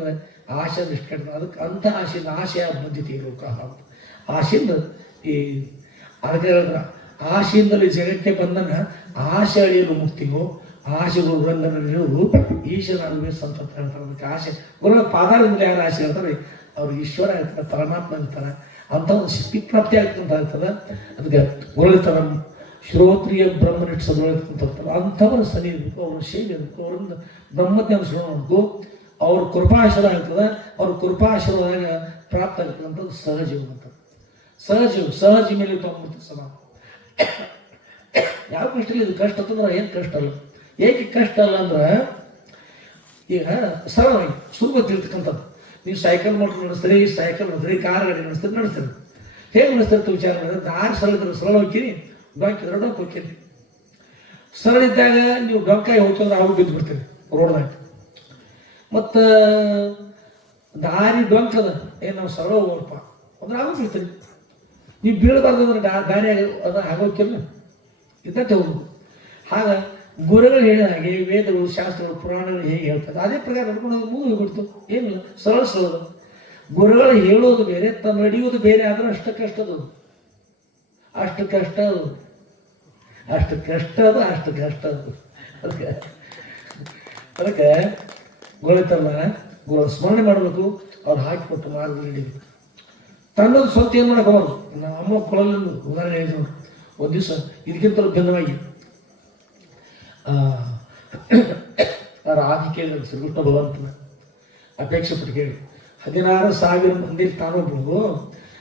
ಆಶೆ ನಿಷ್ಕಟ್ಟ. ಅದಕ್ಕೆ ಅಂಥ ಆಶೆಯಿಂದ ಆಶೆಯ ಬಂದಿತಿ ಲೋಕ. ಆಶೆಯಿಂದ ಈ ಅದಕ್ಕೆ ಹೇಳಿದ್ರ ಆಶೆಯಿಂದಲೇ ಜಗಕ್ಕೆ ಬಂದನ ಆಶೆ ಅಳಿಯಲು ಮುಕ್ತಿಯೋ ಆಶೆಗಳು ರಂಗನಲ್ಲಿರುವುದು ಈಶ್ವರ ಅನುಭವಿಸ ಅಂತ ಹೇಳ್ತಾರೆ. ಅದಕ್ಕೆ ಆಸೆ ಗುರುಗಳ ಪಾದಾರದಿಂದ ಯಾರು ಆಸೆ ಹೇಳ್ತಾರೆ ಅವ್ರು ಈಶ್ವರ ಇರ್ತಾರೆ, ಪರಮಾತ್ಮ ಇರ್ತಾರೆ, ಅಂಥ ಒಂದು ಶಕ್ತಿ ಪ್ರಾಪ್ತಿ ಆಗ್ತಂತ ಆಗ್ತದೆ. ಅದಕ್ಕೆ ಗುರುಳಿತರ ಶ್ರೋತ್ರಿಯ ಬ್ರಹ್ಮನಿಷ್ಠ ಸದೊಳಿರ್ತಂತ ಅಂಥವ್ರ ಸರಿ ಇರಬೇಕು, ಅವ್ರ ಶೈಲಿ ಇರಬೇಕು, ಅವರಿಂದ ಬ್ರಹ್ಮಜ್ಞಾನ ಶುರು ಮಾಡಬೇಕು. ಅವ್ರ ಕೃಪಾಶೀರ್ವಾದ ಆಗ್ತದೆ. ಅವ್ರ ಕೃಪಾಶೀರ್ವಾದಾಗ ಪ್ರಾಪ್ತ ಆಗ್ತಕ್ಕಂಥದ್ದು ಸಹಜೀವ ಅಂತ. ಸಹಜ ಮೇಲೆ ತೊಗೊಂಡ್ಬಿಡ್ತೀವಿ ಸಮ. ಯಾವ ಕಷ್ಟ ಇಲ್ಲ, ಇದು ಕಷ್ಟ ಅಂತಂದ್ರೆ ಏನು ಕಷ್ಟ ಅಲ್ಲ. ಏಕೆ ಕಷ್ಟ ಅಲ್ಲ ಅಂದ್ರೆ ಈಗ ಸರಳವಾಗಿ ಸುಲಭ ತಿಳ್ತಕ್ಕಂಥದ್ದು. ನೀವು ಸೈಕಲ್ ಮೋಟ್ರ್ ನಡೆಸ್ತೀರಿ, ಸೈಕಲ್ ನಡೆಸ್ತೀರಿ, ಕಾರ್ ಗಾಡಿ ನಡೆಸ್ತೀರಿ. ಹೇಗೆ ನಡೆಸ್ತಿರ್ತೀವಿ ವಿಚಾರ ಮಾಡಿದ್ರೆ ದಾರಿ ಸರಳ ಹೋಗ್ತೀರಿ, ಡೊಂಕ್ ಇದ್ರೆ ಡೊಂಕ್ ಹೋಗ್ತೀರಿ. ಸರಳ ಇದ್ದಾಗ ನೀವು ಡೊಂಕಾಯಿ ಹೋಗ್ತಂದ್ರೆ ಅವು ಬಿದ್ದು ಬಿಡ್ತೀರಿ ರೋಡ್ದಾಗ. ಮತ್ತು ದಾರಿ ಡೊಂಕ್ ಅದ ಏನು ನಾವು ಸರಳ ಹೋಗ್ರಪ್ಪ ಅಂದ್ರೆ ಆಗ ಬಿಡ್ತೀರಿ. ನೀವು ಬೀಳಬಾರ್ದಂದ್ರೆ ದಾರಿ ಅದು ಆಗೋಕ್ಕಿಲ್ಲ, ಇದ್ದಟ್ಟೆ ಹೋಗ್ಬೇಕು. ಆಗ ಗುರುಗಳು ಹೇಳಿದ ಹಾಗೆ ವೇದಗಳು, ಶಾಸ್ತ್ರಗಳು, ಪುರಾಣಗಳು ಹೇಗೆ ಹೇಳ್ತಾರೆ ಅದೇ ಪ್ರಕಾರ ನಡ್ಕೊಂಡು ಮುಂದೆ ಹೋಗ್ಬಿಡ್ತು. ಏನಿಲ್ಲ, ಸರಳ ಗುರುಗಳು ಹೇಳೋದು ಬೇರೆ, ತಮ್ಮ ನಡೆಯೋದು ಬೇರೆ ಆದ್ರೆ ಅಷ್ಟು ಕಷ್ಟ ಅದು. ಅದಕ್ಕೆ ಗೊಳಿತಲ್ಲ ಗುರು ಸ್ಮರಣೆ ಮಾಡಬೇಕು. ಅವ್ರು ಹಾಕಿಕೊಟ್ಟು ಮಾರ್ಗದಲ್ಲಿ ಹಿಡಿಬೇಕು. ತನ್ನದು ಸ್ವಂತ ಏನು ಮಾಡಕ್ಕೆ ಹೋಗೋದು. ನಮ್ಮ ಅಮ್ಮ ಕೊಳಲಿಂದ ಉದಾಹರಣೆ ಹೇಳಿದ್ರು. ಒಂದು ದಿವಸ ಇದಕ್ಕಿಂತಲೂ ಭಿನ್ನವಾಗಿ ರಾಧಿ ಕೇಳಿದ್ರು ಶ್ರೀಕೃಷ್ಣ ಭಗವಂತನ ಅಪೇಕ್ಷೆ ಪಟ್ಟು ಕೇಳಿ 16,000 ಮಂದಿಲಿ ತಾನೊಬ್ಬರು.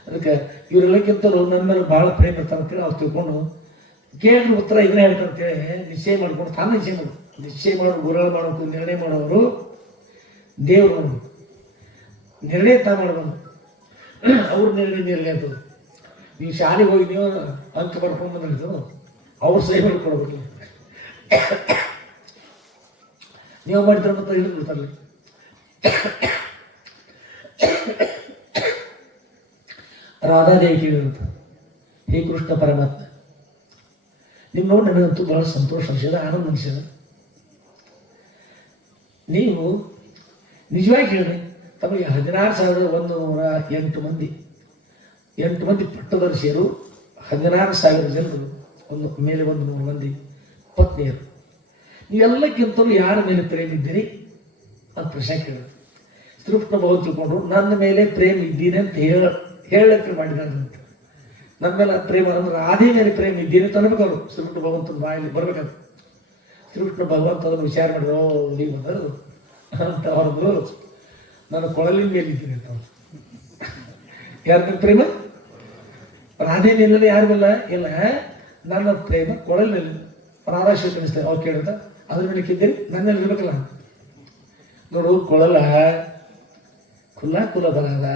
ಅದಕ್ಕೆ ಇವರೆಲ್ಲಕ್ಕಿಂತಲೂ ನನ್ನ ಮೇಲೆ ಭಾಳ ಪ್ರೇಮ ಇರ್ತಾರೆ ಅಂತೇಳಿ ಅವ್ರು ತಿಳ್ಕೊಂಡು ಕೇಳಿದ್ರು ಉತ್ತರ ಇದನ್ನೇ ಹೇಳ್ತಾರೆ ಅಂತೇಳಿ ನಿಶ್ಚಯ ಮಾಡ್ಕೊಂಡು ತಾನು ನಿಶ್ಚಯ ಮಾಡೋರು ಗುರುಗಳು ಮಾಡಬೇಕು. ನಿರ್ಣಯ ಮಾಡೋರು ದೇವರು ಮಾಡಬೇಕು. ನಿರ್ಣಯ ತಾ ಮಾಡಬಂದು ಅವ್ರ ನಿರ್ಣಯ ಅಂತದ್ದು. ನೀವು ಶಾಲೆಗೆ ಹೋಗಿ ನೀವು ಅಂಕ ಬರ್ಕೊಂಡು ಬಂದಿದ್ದು ಅವ್ರು ಸಹಿ ಮಾಡಿಕೊಡ್ಬೇಕು. ನೀವು ಮಾಡಿದ್ರೆ ಮತ್ತೆ ಹಿಡಿದು ಬಿಡ್ತಾರಲ್ಲ. ರಾಧಾದೇವಿ ಕೇಳಿದಂತ, ಹೇ ಕೃಷ್ಣ ಪರಮಾತ್ಮ, ನಿಮ್ಮ ನೋಡಿ ನನಗಂತೂ ಬಹಳ ಸಂತೋಷ ಅನಿಸಿದ, ಆನಂದ ಅನಿಸಿದ. ನೀವು ನಿಜವಾಗಿ ಹೇಳಿದೆ ತಮಗೆ 16,108 ಮಂದಿ 8 ಮಂದಿ ಪಟ್ಟದರ್ಶಿಯರು, 16,000 ಜನರು, ಮೇಲೆ 100 ಮಂದಿ ಪತ್ನಿಯರು. ನೀವೆಲ್ಲಕ್ಕಿಂತಲೂ ಯಾರ ಮೇಲೆ ಪ್ರೇಮ ಇದ್ದೀರಿ ಅಂತ ಪ್ರಶ್ನೆ ಕೇಳಿದ್ರು. ಶ್ರೀಕೃಷ್ಣ ಭಗವಂತ ತಿಳ್ಕೊಂಡ್ರು ನನ್ನ ಮೇಲೆ ಪ್ರೇಮ ಇದ್ದೀನಿ ಅಂತ ಹೇಳಕ್ಕೆ ಮಾಡಿದಂತ. ನನ್ನ ಮೇಲೆ ಪ್ರೇಮ ಅಂದ್ರೆ ರಾಧೆ ಮೇಲೆ ಪ್ರೇಮ ಇದ್ದೀನಿ ಅಂತ ಅನ್ಬೇಕು ಅವರು. ಶ್ರೀಕೃಷ್ಣ ಭಗವಂತನ ಬಾಯಲ್ಲಿ ಬರ್ಬೇಕಂತ. ಶ್ರೀಕೃಷ್ಣ ಭಗವಂತ ಅದನ್ನು ವಿಚಾರ ಮಾಡಿದ್ರು. ನೀವು ಬಂದರು ಅಂತ ಅವ್ರದ್ರು ನಾನು ಕೊಳಲಿನ ಮೇಲೆ ಇದ್ದೀನಿ ಅಂತ. ಯಾರ ಮೇಲೆ ಪ್ರೇಮ? ರಾಧೆ ಮೇಲೆ ಯಾರ ಮೇಲೆ ಇಲ್ಲ. ನನ್ನ ಪ್ರೇಮ ಕೊಳಲಿನಲ್ಲಿ ರಾಧಾಶ್ರೀ ಕಳಿಸ್ತೇವೆ. ಅವ್ರು ಕೇಳಿದ ಅದ್ರ ಮೇಲೆ ಕಿದ್ದೀರಿ ನನ್ನಲ್ಲಿ ಇರ್ಬೇಕಲ್ಲ. ನೋಡು ಕೊಳಲ ಕುಲ್ಲ ಬರದ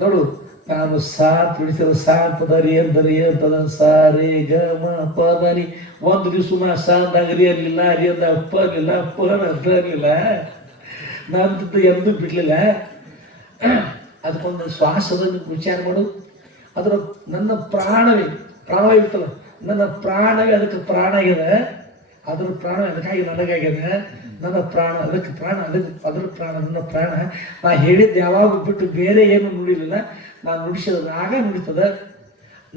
ನೋಡು. ನಾನು ಸಾ ತಿಳಿಸಿದ ಸಾ ಅಂತದ ರೀ ಅಂತದ ಅಂತದ ಸಾ ರೇ ಗ ಮ ಪ ನಿ. ಒಂದು ದಿವಸ ನಾ ಸಾ ಅಂದಾಗ ರೀ ಅರ್ಲಿಲ್ಲ, ರೀ ಅಂದಾಗ ಅಪ್ಪ ಇರಲಿಲ್ಲ, ಅಪ್ಪ ಅಂತ ಇರಲಿಲ್ಲ. ನಾನು ಎಂದೂ ಬಿಡಲಿಲ್ಲ. ಅದಕ್ಕೊಂದು ಶ್ವಾಸದ ವಿಚಾರ ಮಾಡು. ಅದರ ನನ್ನ ಪ್ರಾಣವೇ ಇರ್ತಲ್ಲ, ನನ್ನ ಪ್ರಾಣವೇ ಅದಕ್ಕೆ ಪ್ರಾಣ ಆಗಿದೆ. ಅದ್ರ ಪ್ರಾಣ ಅದಕ್ಕಾಗಿ ನನಗಾಗಿದೆ. ನನ್ನ ಪ್ರಾಣ ಅದಕ್ಕೆ ಪ್ರಾಣ, ಅದ್ರ ಪ್ರಾಣ ನನ್ನ ಪ್ರಾಣ. ನಾ ಹೇಳಿದ್ದು ಯಾವಾಗ ಬಿಟ್ಟು ಬೇರೆ ಏನು ನುಡಿಲಿಲ್ಲ. ನಾನು ನುಡಿಸಿದ ಆಗ ನುಡಿತದ.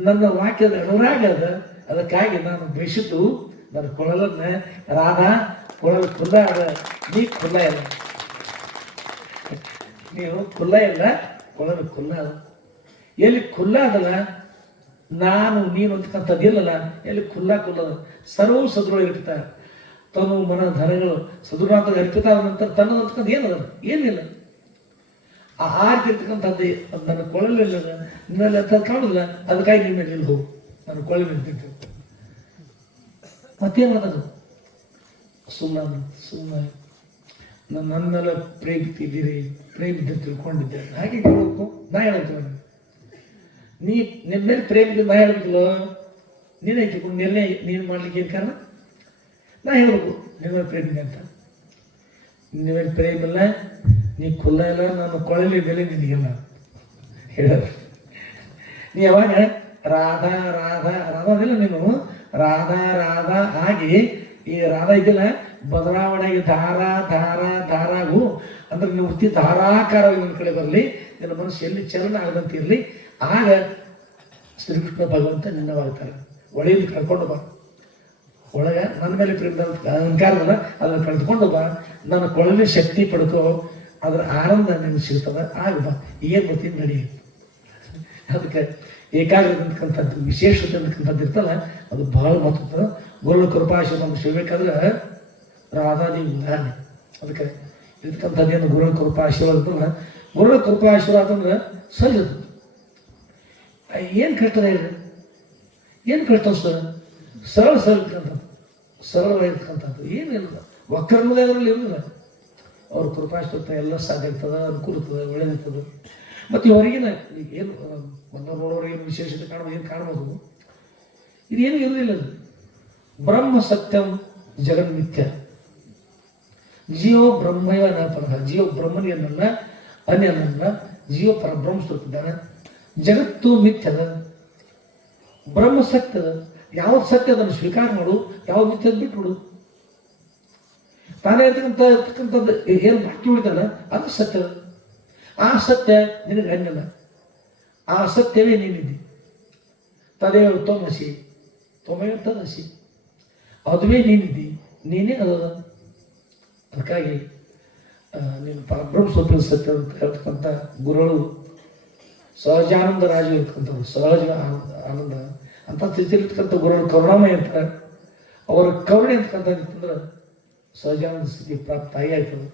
ನನ್ನ ವಾಕ್ಯದ ಅನುರಾಗ ಅದ. ಅದಕ್ಕಾಗಿ ನಾನು ಬಯಸಿದ್ದು ನನ್ನ ಕೊಳಲನ್ನ ರಾಧಾ ಕೊಳಲು ಕುಲ್ಲ ಅದ. ನೀ ಕುಲ್ಲ ಇಲ್ಲ, ನೀವು ಕುಲ್ಲ ಇಲ್ಲ, ಕೊಳಲು ಕುಲ್ಲ ಅದ. ಎಲ್ಲಿ ಕುಲ್ಲ ಅದಲ್ಲ ನಾನು ನೀನು ಅಂತಕ್ಕಂಥದ್ದಿಲ್ಲಲ್ಲ. ಎಲ್ಲಿ ಕುಲ್ಲ ಸರ್ವೂ ಸದೃಢ ಇರ್ತ ತನು ಮನ ಧನಗಳು ಸದೃಢ ಅರ್ಪಿತ ಆದ ನಂತರ ತನ್ನ ಅಂತಕ್ಕಂಥ ಏನದ ಏನಿಲ್ಲ. ಆ ಹಾರ್ತಿರ್ತಕ್ಕಂಥದ್ದು ನನ್ನ ಕೊಳಲಿಲ್ಲ, ನಿನ್ನಲ್ಲಿ ಅಂತ ಕಾಣುದಿಲ್ಲ. ಅದಕ್ಕಾಗಿ ನಿನ್ನಲ್ಲಿ ಇಲ್ಲಿ ಹೋಗು, ನನ್ನ ಕೊಳಲಿ ನಿಂತಿತ್ತು. ಮತ್ತೇನು ಮಾಡೋದು? ಸುಮ್ಮನೆ ನನ್ನೆಲ್ಲ ಪ್ರೇಮಿತಿದ್ದೀರಿ, ಪ್ರೇಮಿದ್ದೆ ತಿಳ್ಕೊಂಡಿದ್ದೆ ಹಾಗೆ ಹೇಳಬೇಕು. ನಾ ಹೇಳ್ತೇನೆ ನೀ ನಿನ್ನ ಮೇಲೆ ಪ್ರೇಮಿಗೆ ನಾ ಹೇಳ್ಬೇಕಲ್ಲ. ನೀನೇ ತಿಳ್ಕೊಂಡು ನೀನು ಮಾಡ್ಲಿಕ್ಕೆ ಏನು ಕಾರಣ? ನಾ ಹೇಳ್ಬೇಕು ನಿನ್ನ ಮೇಲೆ ಪ್ರೇಮಿಗೆ ಅಂತ. ನಿನ್ನ ಮೇಲೆ ಪ್ರೇಮ ಇಲ್ಲ, ನೀ ಕುಲ್ಲ ಇಲ್ಲ, ನನ್ನ ಕೊಳಲಿ ಬೆಲೆ ನಿನಗಿಲ್ಲ ಹೇಳೋದು. ನೀ ಯಾವಾಗ ರಾಧಾ ರಾಧಾದಿಲ್ಲ, ನೀನು ರಾಧಾ ಆಗಿ ಈ ರಾಧಾ ಇದೆಯಲ್ಲ ಬದಲಾವಣೆಗೆ ಧಾರಾಗು ಅಂದ್ರೆ ನೀವು ವೃತ್ತಿ ಧಾರಾಕಾರವಾಗಿ ನನ್ನ ಕಡೆ ಬರಲಿ, ನಿನ್ನ ಮನಸ್ಸು ಎಲ್ಲಿ ಚಲನ ಆಗದಂತೆ ಇರಲಿ. ಆಗ ಶ್ರೀಕೃಷ್ಣ ಭಗವಂತ ನಿನ್ನವಾಗ್ತಾರೆ. ಒಳ್ಳೆಯಲ್ಲಿ ಕರ್ಕೊಂಡು ಬಾ. ಒಳಗೆ ನನ್ನ ಮೇಲೆ ಪ್ರೇಮ ಅಹಂಕಾರದಲ್ಲ ಅದನ್ನು ಕಳೆದುಕೊಂಡು ಬಾ, ನನ್ನ ಕೊಳಲಿ ಶಕ್ತಿ ಪಡ್ಕೋ, ಅದರ ಆನಂದ ನಿಮ್ಗೆ ಸಿಗ್ತದೆ, ಆಗ ಬಾ, ಏನು ಬರ್ತೀನಿ ನಡಿ. ಅದಕ್ಕೆ ಏಕಾಗ್ರತೆ ಅಂತಕ್ಕಂಥದ್ದು, ವಿಶೇಷತೆ ಅಂತಕ್ಕಂಥದ್ದು ಇರ್ತಲ್ಲ, ಅದು ಬಹಳ ಮಹತ್ವ. ಗುರುಗಳ ಕೃಪಾಶೀರ್ವಾದ ನಮ್ಗೆ ಸಿಗಬೇಕಾದ್ರೆ ರಾಧಾದೇವಿ ಉದಾಹರಣೆ. ಅದಕ್ಕೆ ಇರ್ತಕ್ಕಂಥದ್ದೇನು ಗುರುಗಳ ಕೃಪಾಶೀರ್ವಾದ ಅಂತಲ್ಲ, ಗುರುಗಳ ಕೃಪಾಶೀರ್ವಾದ ಅಂದ್ರೆ ಸಲ್ಲದು. ಏನು ಕಷ್ಟ ಹೇಳಿ, ಏನು ಕಷ್ಟ ಸರ್, ಸರಳ ಇರ್ತಕ್ಕಂಥದ್ದು, ಸರಳವಾಗಿರ್ತಕ್ಕಂಥದ್ದು ಏನಿಲ್ಲ, ವಕ್ರಮದೇ ಅದರಲ್ಲಿ ಇರಲಿಲ್ಲ. ಅವ್ರ ಕೃಪಾಶೀರ್ವಾದ ಎಲ್ಲ ಸಾಧ್ಯ ಇರ್ತದೆ, ಅನುಕೂಲ ಇರ್ತದೆ, ಒಳ್ಳೇದಿರ್ತದೆ. ಮತ್ತು ಹೊರಗಿನ ಏನು ನೋಡೋರು ಏನು ವಿಶೇಷತೆ ಕಾಣ್ಬೋದು, ಏನು ಕಾಣ್ಬೋದು, ಇದೇನು ಇರೋದಿಲ್ಲ. ಬ್ರಹ್ಮ ಸತ್ಯಂ ಜಗನ್ಮಿಥ್ಯ, ಜೀವ ಬ್ರಹ್ಮಯ ನ ಪರಹ, ಜೀವ ಬ್ರಹ್ಮನಿಯನ್ನಲ್ಲ ಅನ್ಯನಲ್ಲ, ಜೀವ ಪರಬ್ರಹ್ಮ ಸ್ವರೂಪಿದ್ದಾನೆ. ಜಗತ್ತು ಮಿಥ್ಯದ, ಬ್ರಹ್ಮ ಸತ್ಯದ. ಯಾವ್ದು ಸತ್ಯ ಅದನ್ನು ಸ್ವೀಕಾರ ಮಾಡು, ಯಾವ್ದು ಮಿಥ್ಯದ ಬಿಟ್ಬಿಡು. ತಾನೇ ಇರ್ತಕ್ಕಂಥದ್ದು ಏನು ಬಾಕಿ ಉಳಿದಲ್ಲ ಅದು ಸತ್ಯದ. ಆ ಸತ್ಯ ನಿನಗೆ ಅನ್ಯನ, ಆ ಸತ್ಯವೇ ನೀನಿದ್ದಿ. ತದೇವ ತೋಮಸಿ ತೋಮೇವ ತದಸಿ, ಅದುವೇ ನೀನಿದ್ದಿ, ನೀನೇ ಅದ. ಅದಕ್ಕಾಗಿ ನೀನು ಪರಬ್ರಹ್ಮ ಸ್ವರೂಪ ಸತ್ಯ ಅಂತ ಹೇಳ್ತಕ್ಕಂಥ ಗುರುಗಳು ಸಹಜಾನಂದ ರಾಜ ಇರ್ತಕ್ಕಂಥವ್ರು, ಸಹಜ ಆನಂದ ಅಂತ ಸ್ಥಿತಿರ್ತಕ್ಕಂಥ ಗುರುಗಳು ಕರುಣಾಮಯ ಇರ್ತಾರೆ. ಅವರ ಕರುಣೆ ಅಂತಕ್ಕಂಥದ್ದು ಇರ್ತಂದ್ರೆ ಸಹಜಾನಂದ ಸ್ಥಿತಿ ಪ್ರಾಪ್ತ ಆಗಿ ಆಗ್ತದೆ.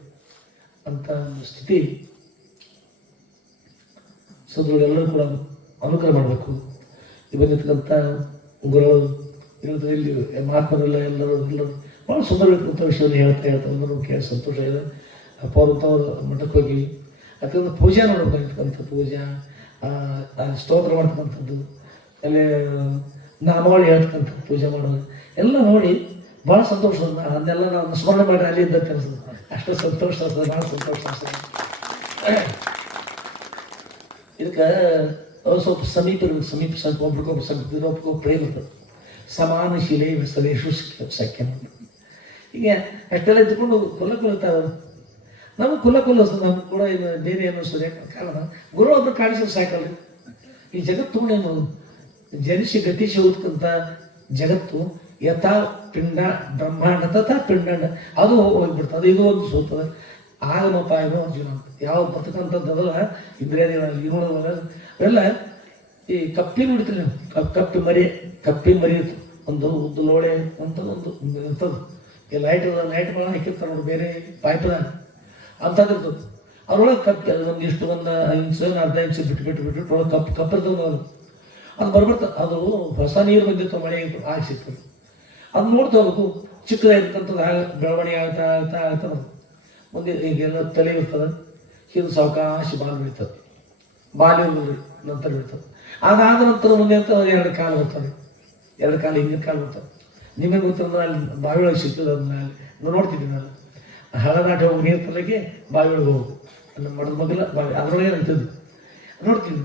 ಅಂತ ಒಂದು ಸ್ಥಿತಿ ಎಲ್ಲರೂ ಕೂಡ ಅನುಗ್ರಹ ಮಾಡಬೇಕು. ಬಂದಿರ್ತಕ್ಕಂಥ ಗುರುಗಳು ಇಲ್ಲಿ ಮಹಾತ್ಮರೆಲ್ಲ ಎಲ್ಲರೂ ಭಾಳ ಸುಂದರವಾಗಿರ್ತಕ್ಕಂಥ ವಿಷಯವನ್ನು ಹೇಳ್ತಾ ಎಲ್ಲರೂ ಕೇಳಿ ಸಂತೋಷ ಇದೆ. ಅಪ್ಪವ್ರಂಥವ್ರು ಮಠಕ್ಕೆ ಹೋಗಿ ಯಾಕಂದ್ರೆ ಪೂಜೆ ನೋಡ್ಬೇಕಂತಕ್ಕಂಥ ಪೂಜೆ, ಸ್ತೋತ್ರ ಮಾಡ್ತಕ್ಕಂಥದ್ದು, ಅಲ್ಲಿ ನಾಮಾವಳಿ ಹೇಳ್ತಕ್ಕಂಥ ಪೂಜೆ ಮಾಡೋದು ಎಲ್ಲ ನೋಡಿ ಭಾಳ ಸಂತೋಷ. ಅದನ್ನೆಲ್ಲ ನಾವು ಸ್ಮರಣೆ ಮಾಡಿ ಅಲ್ಲಿ ಇದ್ದ ಅನ್ಸೋದು, ಅಷ್ಟು ಸಂತೋಷ ಆಗ್ತದೆ, ಭಾಳ ಸಂತೋಷ ಆಗ್ತದೆ. ಇದಕ್ಕೆ ಸ್ವಲ್ಪ ಸಮೀಪ ಒಬ್ರಿಗೊಬ್ಬರು ಸಮೀಪ ಪ್ರೇಮ ಇರ್ತದೆ. ಸಮಾನ ಶಿಲೆ ಸಲೇಶು ಸಖ್ಯ. ಈಗ ಅಷ್ಟೆಲ್ಲ ಇದ್ಕೊಂಡು ಕೊಲ್ಲತಾವ ನಮಗೆ ಕೊಲ್ಲಸ್ತದೆ, ನಮ್ಗೆ ಕೂಡ ಏನು ಬೇರೆ ಏನು ಸರಿಯಾಗಿ ಕಾರಣ ಗುರು ಒಬ್ಬರು ಕಾಣಿಸೋದು ಸಾಕಲ್ಲ. ಈ ಜಗತ್ತು ಏನು ಜನಿಸಿ ಗತಿಸಿ ಹೋಗ್ತಕ್ಕಂಥ ಜಗತ್ತು ಯಥಾ ಪಿಂಡ ಬ್ರಹ್ಮಾಂಡ ತಥಾ ಪಿಂಡಾಂಡ, ಅದು ಹೋಗ್ಬಿಡ್ತದೆ, ಅದು ಇದು ಒಂದು ಸೋತದೆ. ಆಗಮಪಾಯನೋ ಅರ್ಜುನ ಅಂತ ಯಾವ ಬರ್ತಕ್ಕಂಥದ್ದಲ್ಲ ಇಂದ್ರಿಯಾದಿಗಳ ಇರೋದಲ್ಲ ಅವೆಲ್ಲ ಈ ಕಪ್ಪಿನ ಹಿಡಿತೀರಿ ನೀವು, ಕಪ್ಪಿನ ಮರಿ ಇರ್ತದೆ, ಒಂದು ಉದ್ದು ಲೋಳೆ ಅಂತದೊಂದು ಇರ್ತದೆ. ಈ ಲೈಟ್ ಭಾಳ ಹಾಕಿರ್ತಾರೆ ನೋಡಿ, ಬೇರೆ ಪೈಪ್ನ ಅಂಥದ್ದು ಇರ್ತದೆ. ಅದ್ರೊಳಗೆ ಕಪ್ಪು ಒಂದಿಷ್ಟು ಒಂದು ಇಂಚು ಅರ್ಧ ಇಂಚು ಬಿಟ್ಟು ಒಳಗೆ ಕಪ್ಪಿರ್ತದೆ. ಅದು ಬರ್ಬಿಡ್ತದೆ, ಅದು ಹೊಸ ನೀರು ಬಂದಿತ್ತು, ಮಳೆ ಆಗಿ ಸಿಗ್ತದೆ. ಅದು ನೋಡ್ತಾ ಹೋಗ್ಬೇಕು, ಚಿಕ್ಕದಾಗಿರ್ತಕ್ಕಂಥದ್ದು ಬೆಳವಣಿಗೆ ಆಗ್ತಾ ಮುಂದೆ ಈಗೆಲ್ಲ ತಲೆ ಇರ್ತದೆ, ಹಿಂದೆ ಸಾವಕಾಶ ಬಾಲು ಬೀಳ್ತದೆ, ಬಾಲ್ಯ ನಂತರ ಬೀಳ್ತದೆ. ಅದಾದ ನಂತರ ಮುಂದೆ ಅಂತ ಎರಡು ಕಾಲು ಬರ್ತದೆ, ಎರಡು ಕಾಲು ಹಿಂದಿನ ಕಾಲು ಬರ್ತದೆ. ನಿಮಗೆ ಗೊತ್ತಂದ್ರೆ ಅಲ್ಲಿ ಬಾವಿ ಒಳಗೆ ಸಿಗ್ತದೆ, ಅದನ್ನ ನೋಡ್ತಿದ್ದೀನಿ ನಾನು. ಹಳನಾಟ ಹೋಗಿ ನೀರು ತರಲಿಕ್ಕೆ ಬಾವಿ ಒಳಗೆ ಹೋಗು, ನಮ್ಮ ಮಡದ ಮಗಲ ಬಾವಿ ಅದರೊಳಗೆ ಅಂತಿದ್ದು ನೋಡ್ತೀನಿ.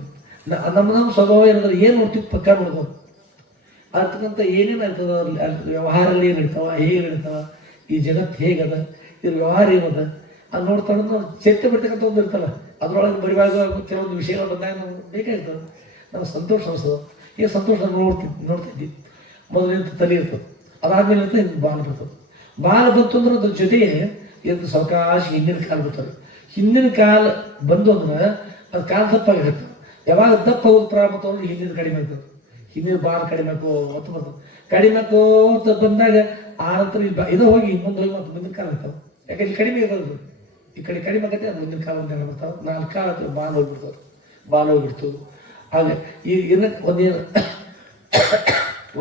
ನಮ್ಮ ಸ್ವಭಾವ ಏನಂದ್ರೆ ಏನು ನೋಡ್ತೀವಿ ಪಕ್ಕ ನೋಡ್ಬೋದು. ಅದಕ್ಕಂತ ಏನೇನು ಆಗ್ತದೆ ಅಲ್ಲಿ ವ್ಯವಹಾರಲ್ಲಿ ಏನು ಇರ್ತಾವ, ಹೇಗೆ ಇರ್ತಾವ, ಈ ಜಗತ್ತು ಹೇಗದ, ಇದ್ರ ವ್ಯವಹಾರ ಏನದ ಅದು ನೋಡ್ತಾಳೆ. ಚರ್ಚೆ ಬರ್ತಕ್ಕಂಥ ಒಂದು ಇರ್ತಲ್ಲ, ಅದರೊಳಗೆ ಬರಿವಾಗ ಕೆಲವೊಂದು ವಿಷಯಗಳು ಬಂದಾಗ ನಾವು ಬೇಕಾಗಿರ್ತದೆ, ನಾವು ಸಂತೋಷ ಅನಿಸ್ತದೆ. ಈ ಸಂತೋಷ ನೋಡ್ತಿದ್ವಿ. ಮೊದಲಿಂದ ತಲೆ ಇರ್ತದೆ, ಅದಾದ್ಮೇಲೆ ಅಂತ ಇನ್ನು ಬಾಲ ಬರ್ತದೆ. ಬಾಲ ಬಂತು ಅಂದ್ರೆ ಅದ್ರ ಜೊತೆಗೆ ಎಂದು ಸಾವಕಾಶ ಹಿಂದಿನ ಕಾಲು ಬರ್ತಾರೆ. ಹಿಂದಿನ ಕಾಲು ಬಂದು ಅಂದ್ರೆ ಅದು ಕಾಲು ದಪ್ಪಾಗಿರುತ್ತೆ. ಯಾವಾಗ ದಪ್ಪ ಹೋಗಿ ಪ್ರಾರಂಭ ಅಂದ್ರೆ ಹಿಂದಿನ ಕಡಿಮೆ ಆಗ್ತದೆ, ಹಿಂದಿನ ಬಾಲ್ ಕಡಿಮೆ ಹೊತ್ತು ಬರ್ತದೆ. ಕಡಿಮೆ ಅಂತ ಬಂದಾಗ ಆ ನಂತರ ಇದು ಹೋಗಿ ಮುಂದೆ ಹೋಗಿ ಮತ್ತು ಮುಂದಿನ ಕಾಲ ಆಗ್ತವೆ. ಯಾಕೆ ಇಲ್ಲಿ ಕಡಿಮೆ ಇರೋದು, ಈ ಕಡೆ ಕಡಿಮೆ ಆಗತ್ತೆ, ಅದು ಮುಂದಿನ ಕಾಲ ಒಂದೇ ಬರ್ತಾವೆ. 4 ಕಾಲ ಬಾಲ್ ಹೋಗ್ಬಿಡ್ತವೆ, ಬಾಲ್ ಹೋಗ್ಬಿಡ್ತು. ಹಾಗೆ ಈ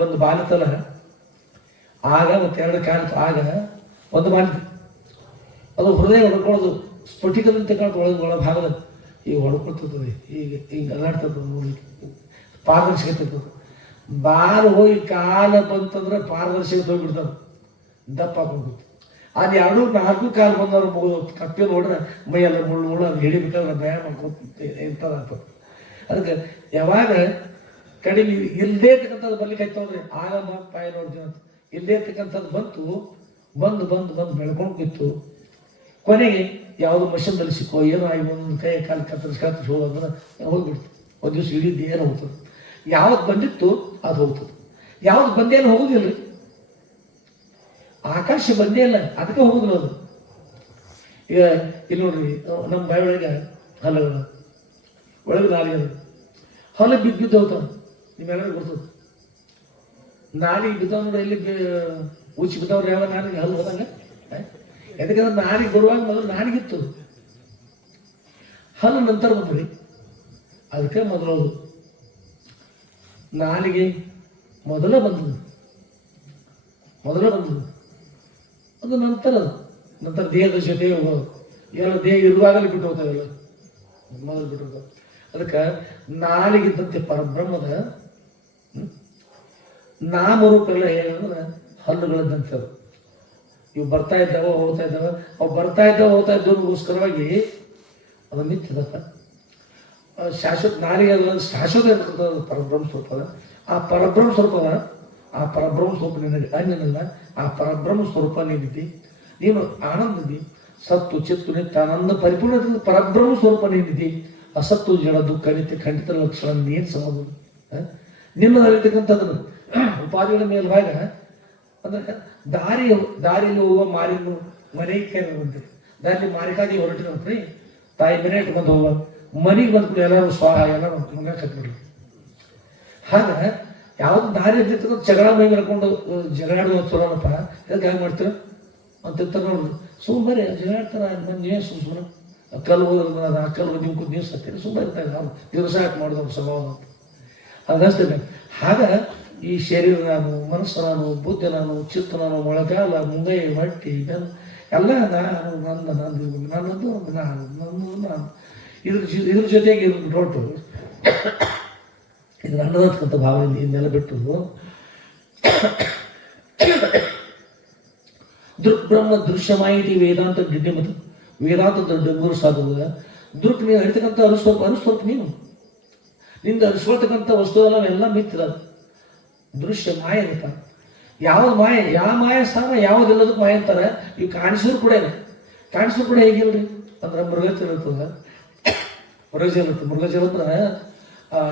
ಒಂದು ಬಾಲತಲ ಆಗ ಮತ್ತು 2 ಕಾಲ ಆಗ ಒಂದು ಬಾಲ ಅದು ಹೃದಯ ಹೊಡ್ಕೊಳ್ಳೋದು ಸ್ಫಟಿಕದಂತೆ ಕಾಣುತ್ತೆ, ಒಳ ಭಾಗದಲ್ಲಿ ಈಗ ಹೊಡ್ಕೊಳ್ತಿರ್ತದೆ, ಈಗ ಅಲ್ಲಾಡ್ತದೆ, ಪಾರದರ್ಶಕತೆ ಇರ್ತದೆ. ಬಾಲು ಹೋಗಿ ಕಾಲ ಬಂತಂದ್ರೆ ಪಾರದರ್ಶಕತೆ ಹೋಗಿಬಿಡ್ತದೆ, ದಪ್ಪ ಹಾಕೊಂಡು. ಅದು 2-4 ಕಾಲು ಬಂದವ್ರು ಕಪ್ಪೆ ನೋಡ್ರೆ ಮೈಯೆಲ್ಲ ಮುಳ್ಳು ಅದು ಹಿಡಿಬೇಕಾದ್ರೆ ಭಯ ಮಾಡ್ಕೊಂಡು ಇಂಥದ್ದು ಆಗ್ತದೆ. ಅದಕ್ಕೆ ಯಾವಾಗ ಕಡಿಮೆ ಇಲ್ಲದೇ ಇರ್ತಕ್ಕಂಥದ್ದು ಬರ್ಲಿಕ್ಕೆ ಆಯ್ತವ್ರಿ, ಆಗ ಪಾಯ ನೋಡ್ತೀವಿ ಅಂತ ಇಲ್ಲದೇ ಇರ್ತಕ್ಕಂಥದ್ದು ಬಂದು ಬೆಳ್ಕೊಂಡು ಬಿತ್ತು. ಕೊನೆಗೆ ಯಾವುದು ಮಷನ್ದಲ್ಲಿ ಸಿಕ್ಕೋ ಏನೋ ಆಗಿ ಒಂದೊಂದು ಕೈ ಕಾಲು ಕತ್ತರಿಸಿ ಹೋಗೋದ್ರೆ ಹೋಗ್ಬಿಡ್ತು. ಒಂದು ದಿವಸ ಇಡೀದ್ದು ಏನು ಹೋಗ್ತದೆ. ಯಾವ್ದು ಬಂದಿತ್ತು ಅದು ಹೋಗ್ತದೆ, ಯಾವ್ದು ಬಂದೇನು ಹೋಗುದಿಲ್ಲ. ಆಕಾಶ ಬಂದೇ ಇಲ್ಲ, ಅದಕ್ಕೆ ಹೋಗುದಿಲ್ಲ ಅದು. ಈಗ ಇಲ್ಲಿ ನೋಡ್ರಿ, ನಮ್ಮ ಬಾಯಿ ಒಳಗೆ ಹಲ್ಲಗಳು ಒಳಗೆ ನಾಲಿಗೆ ಹಲ್ಲು ಬಿದ್ದು ಹೋಗ್ತಾವ, ನಿಮ್ಮೆಲ್ಲರಿಗೂ ಗೊತ್ತದ. ನಾಲಿಗೆ ಬಿದ್ದಾವ ನೋಡಿ, ಎಲ್ಲಿ ಉಚ್ಚಿ ಬಿದ್ದವ್ರು ಯಾವ ನಾಲಿಗೆ ಹಲ್ಲು ಹೋದಂಗ. ಯಾಕಂದ್ರೆ ನಾಲಿಗೆ ಬರುವಾಗ ಮೊದಲು ನಾಲಿಗಿತ್ತು, ಹಲ್ಲು ನಂತರ ಬಂದ್ರಿ. ಅದಕ್ಕೆ ಮೊದಲು ನಾಲಿಗೆ ಮೊದಲ ಬಂದದ್ದು ಅದು ನಂತರ ದೇಹದ ಜೊತೆ ಹೋಗೋದು. ಎಲ್ಲ ದೇಹ ಇರುವಾಗಲೇ ಬಿಟ್ಟು ಹೋಗ್ತಾವೆಲ್ಲ, ಮೊದಲು ಬಿಟ್ಟು ಹೋಗ್ತಾವೆ. ಅದಕ್ಕೆ ನಾಲಿಗಿದ್ದಂತೆ ಪರಬ್ರಹ್ಮದ ನಾಮರೂಪೆಲ್ಲ ಏನಂದ್ರೆ ಹಲ್ಲುಗಳಿದ್ದಂತೆ ಅದು. ಇವು ಬರ್ತಾ ಇದ್ದಾವ ಹೋಗ್ತಾ ಇದ್ದಾವ, ಅವು ಬರ್ತಾ ಇದ್ದವಗೋಸ್ಕರವಾಗಿ ಅದು ನಿಂತಿದತ್ತ. ಶಾಶ್ವತ ನಾಲಿಗೆ ಶಾಶ್ವತ ಇರ್ತದೆ ಪರಬ್ರಹ್ಮ ಸ್ವರೂಪ. ಆ ಪರಬ್ರಹ್ಮ ಸ್ವರೂಪ ನಿನಗೆ ಅನ್ಯನಲ್ಲ, ಆ ಪರಬ್ರಹ್ಮ ಸ್ವರೂಪ ನೀನಿದ್ದಿ. ನೀನು ಆನಂದಿದ್ದಿ, ಸತ್ತು ಚಿತ್ತು ನಿತ್ಯ ಆನಂದ ಪರಿಪೂರ್ಣ ಪರಬ್ರಹ್ಮ ಸ್ವರೂಪ ನೀನಿದ್ದಿ. ಅಸತ್ತು ಜಡ ದುಃಖ ನಿತ್ಯ ಖಂಡಿತ ಲಕ್ಷಣ ನೀನು ಸಮದು. ನಿನ್ನದಲ್ಲಿರ್ತಕ್ಕಂಥದ್ದನ್ನು ಉಪಾಧಿಗಳ ಮೇಲ್ಭಾಗ ಅಂದ್ರೆ ದಾರಿಯಲ್ಲಿ ಹೋಗುವ ಮಾರಿನ ಮನೆಗೆ ದಾರಿಲಿ ಮಾರಿಕಾಗಿ ಹೊರಟಿದ್ರಿ, ತಾಯಿ ಮನೆ ಇಟ್ಕೊಂಡು ಹೋಗುವ ಮನೆಗೆ ಬಂದ್ಬಿಟ್ಟು ಎಲ್ಲರೂ ಸ್ವಾಹ ಎಲ್ಲರೂ ಮಗ ಕಟ್ಬಿಡ್ಲಿ. ಹಾಗ ಯಾವ್ದು ದಾರಿ ಇದ್ದಿರ್ತಕ್ಕಂಥ ಜಗಳ ಮೈ ಮಾಡ್ಕೊಂಡು ಜಗಳಾಡುವ ಚಲೋನಪ್ಪ, ಇದಕ್ಕೆ ಹ್ಯಾಂಗೆ ಮಾಡ್ತೀರ ಅಂತ ನೋಡ್ರಿ. ಸುಮ್ಮನೆ ಜಗಳಾಡ್ತಾರ ಮಂದಿ ಸುಮ್ಮನೆ ಕಲ್ಲು ಹೋದ್ರೆ ಆ ಕಲ್ಲು ನೀವು ಸತ್ತೀರಿ, ಸುಮ್ಮನೆ ಇರ್ತಾರೆ. ನಾವು ದಿವಸ ಯಾಕೆ ಮಾಡಿದವ್ರು ಸ್ವಭಾವ ಅಂತ ಅದಷ್ಟೇ. ಹಾಗ ಈ ಶರೀರ ನಾನು, ಮನಸ್ಸು ನಾನು, ಬುದ್ಧಿ ನಾನು, ಚಿತ್ತ ನಾನು, ಮೊಳಗಾಲ, ಮುಂಗೈ, ಮಟ್ಟಿ, ಬೆನ್ನು ಎಲ್ಲ ನನ್ನದು ಇದ್ರ ಜೊತೆಗೆ ಹೊರಟು ಇದು ನನ್ನದಕ್ಕಂಥ ಭಾವನೆ ಇನ್ನೆಲ್ಲ ಬಿಟ್ಟು ದೃಕ್ಬ್ರಹ್ಮ ದೃಶ್ಯ ಮಾಹಿತಿ ವೇದಾಂತ ಡಿಡ್ಡಿ ಮತ್ತು ವೇದಾಂತದ ಡಂಗೂರು ಸಾಧುವಾಗ ದೃಕ್ ನೀವು ಹೇಳ್ತಕ್ಕಂಥ ಅನುಸ್ವರೂಪ ನೀನು. ನಿಂದ ಅನಿಸ್ಕೊಳ್ತಕ್ಕಂಥ ವಸ್ತು ಎಲ್ಲ ಮಿತ್ರ ದೃಶ್ಯ ಮಾಯ ಅಂತ. ಯಾವ ಮಾಯ ಸ್ಥಾನ ಯಾವುದೆಲ್ಲದಕ್ಕೂ ಮಾಯ ಅಂತಾರೆ. ಇವು ಕಾಣಿಸೋರು ಕೂಡ ಹೇಗಿಲ್ರಿ ಅಂದ್ರೆ ಮೃಗಜಲ ಇರ್ತದ. ಮೃಗಜಲ ಅಂದ್ರೆ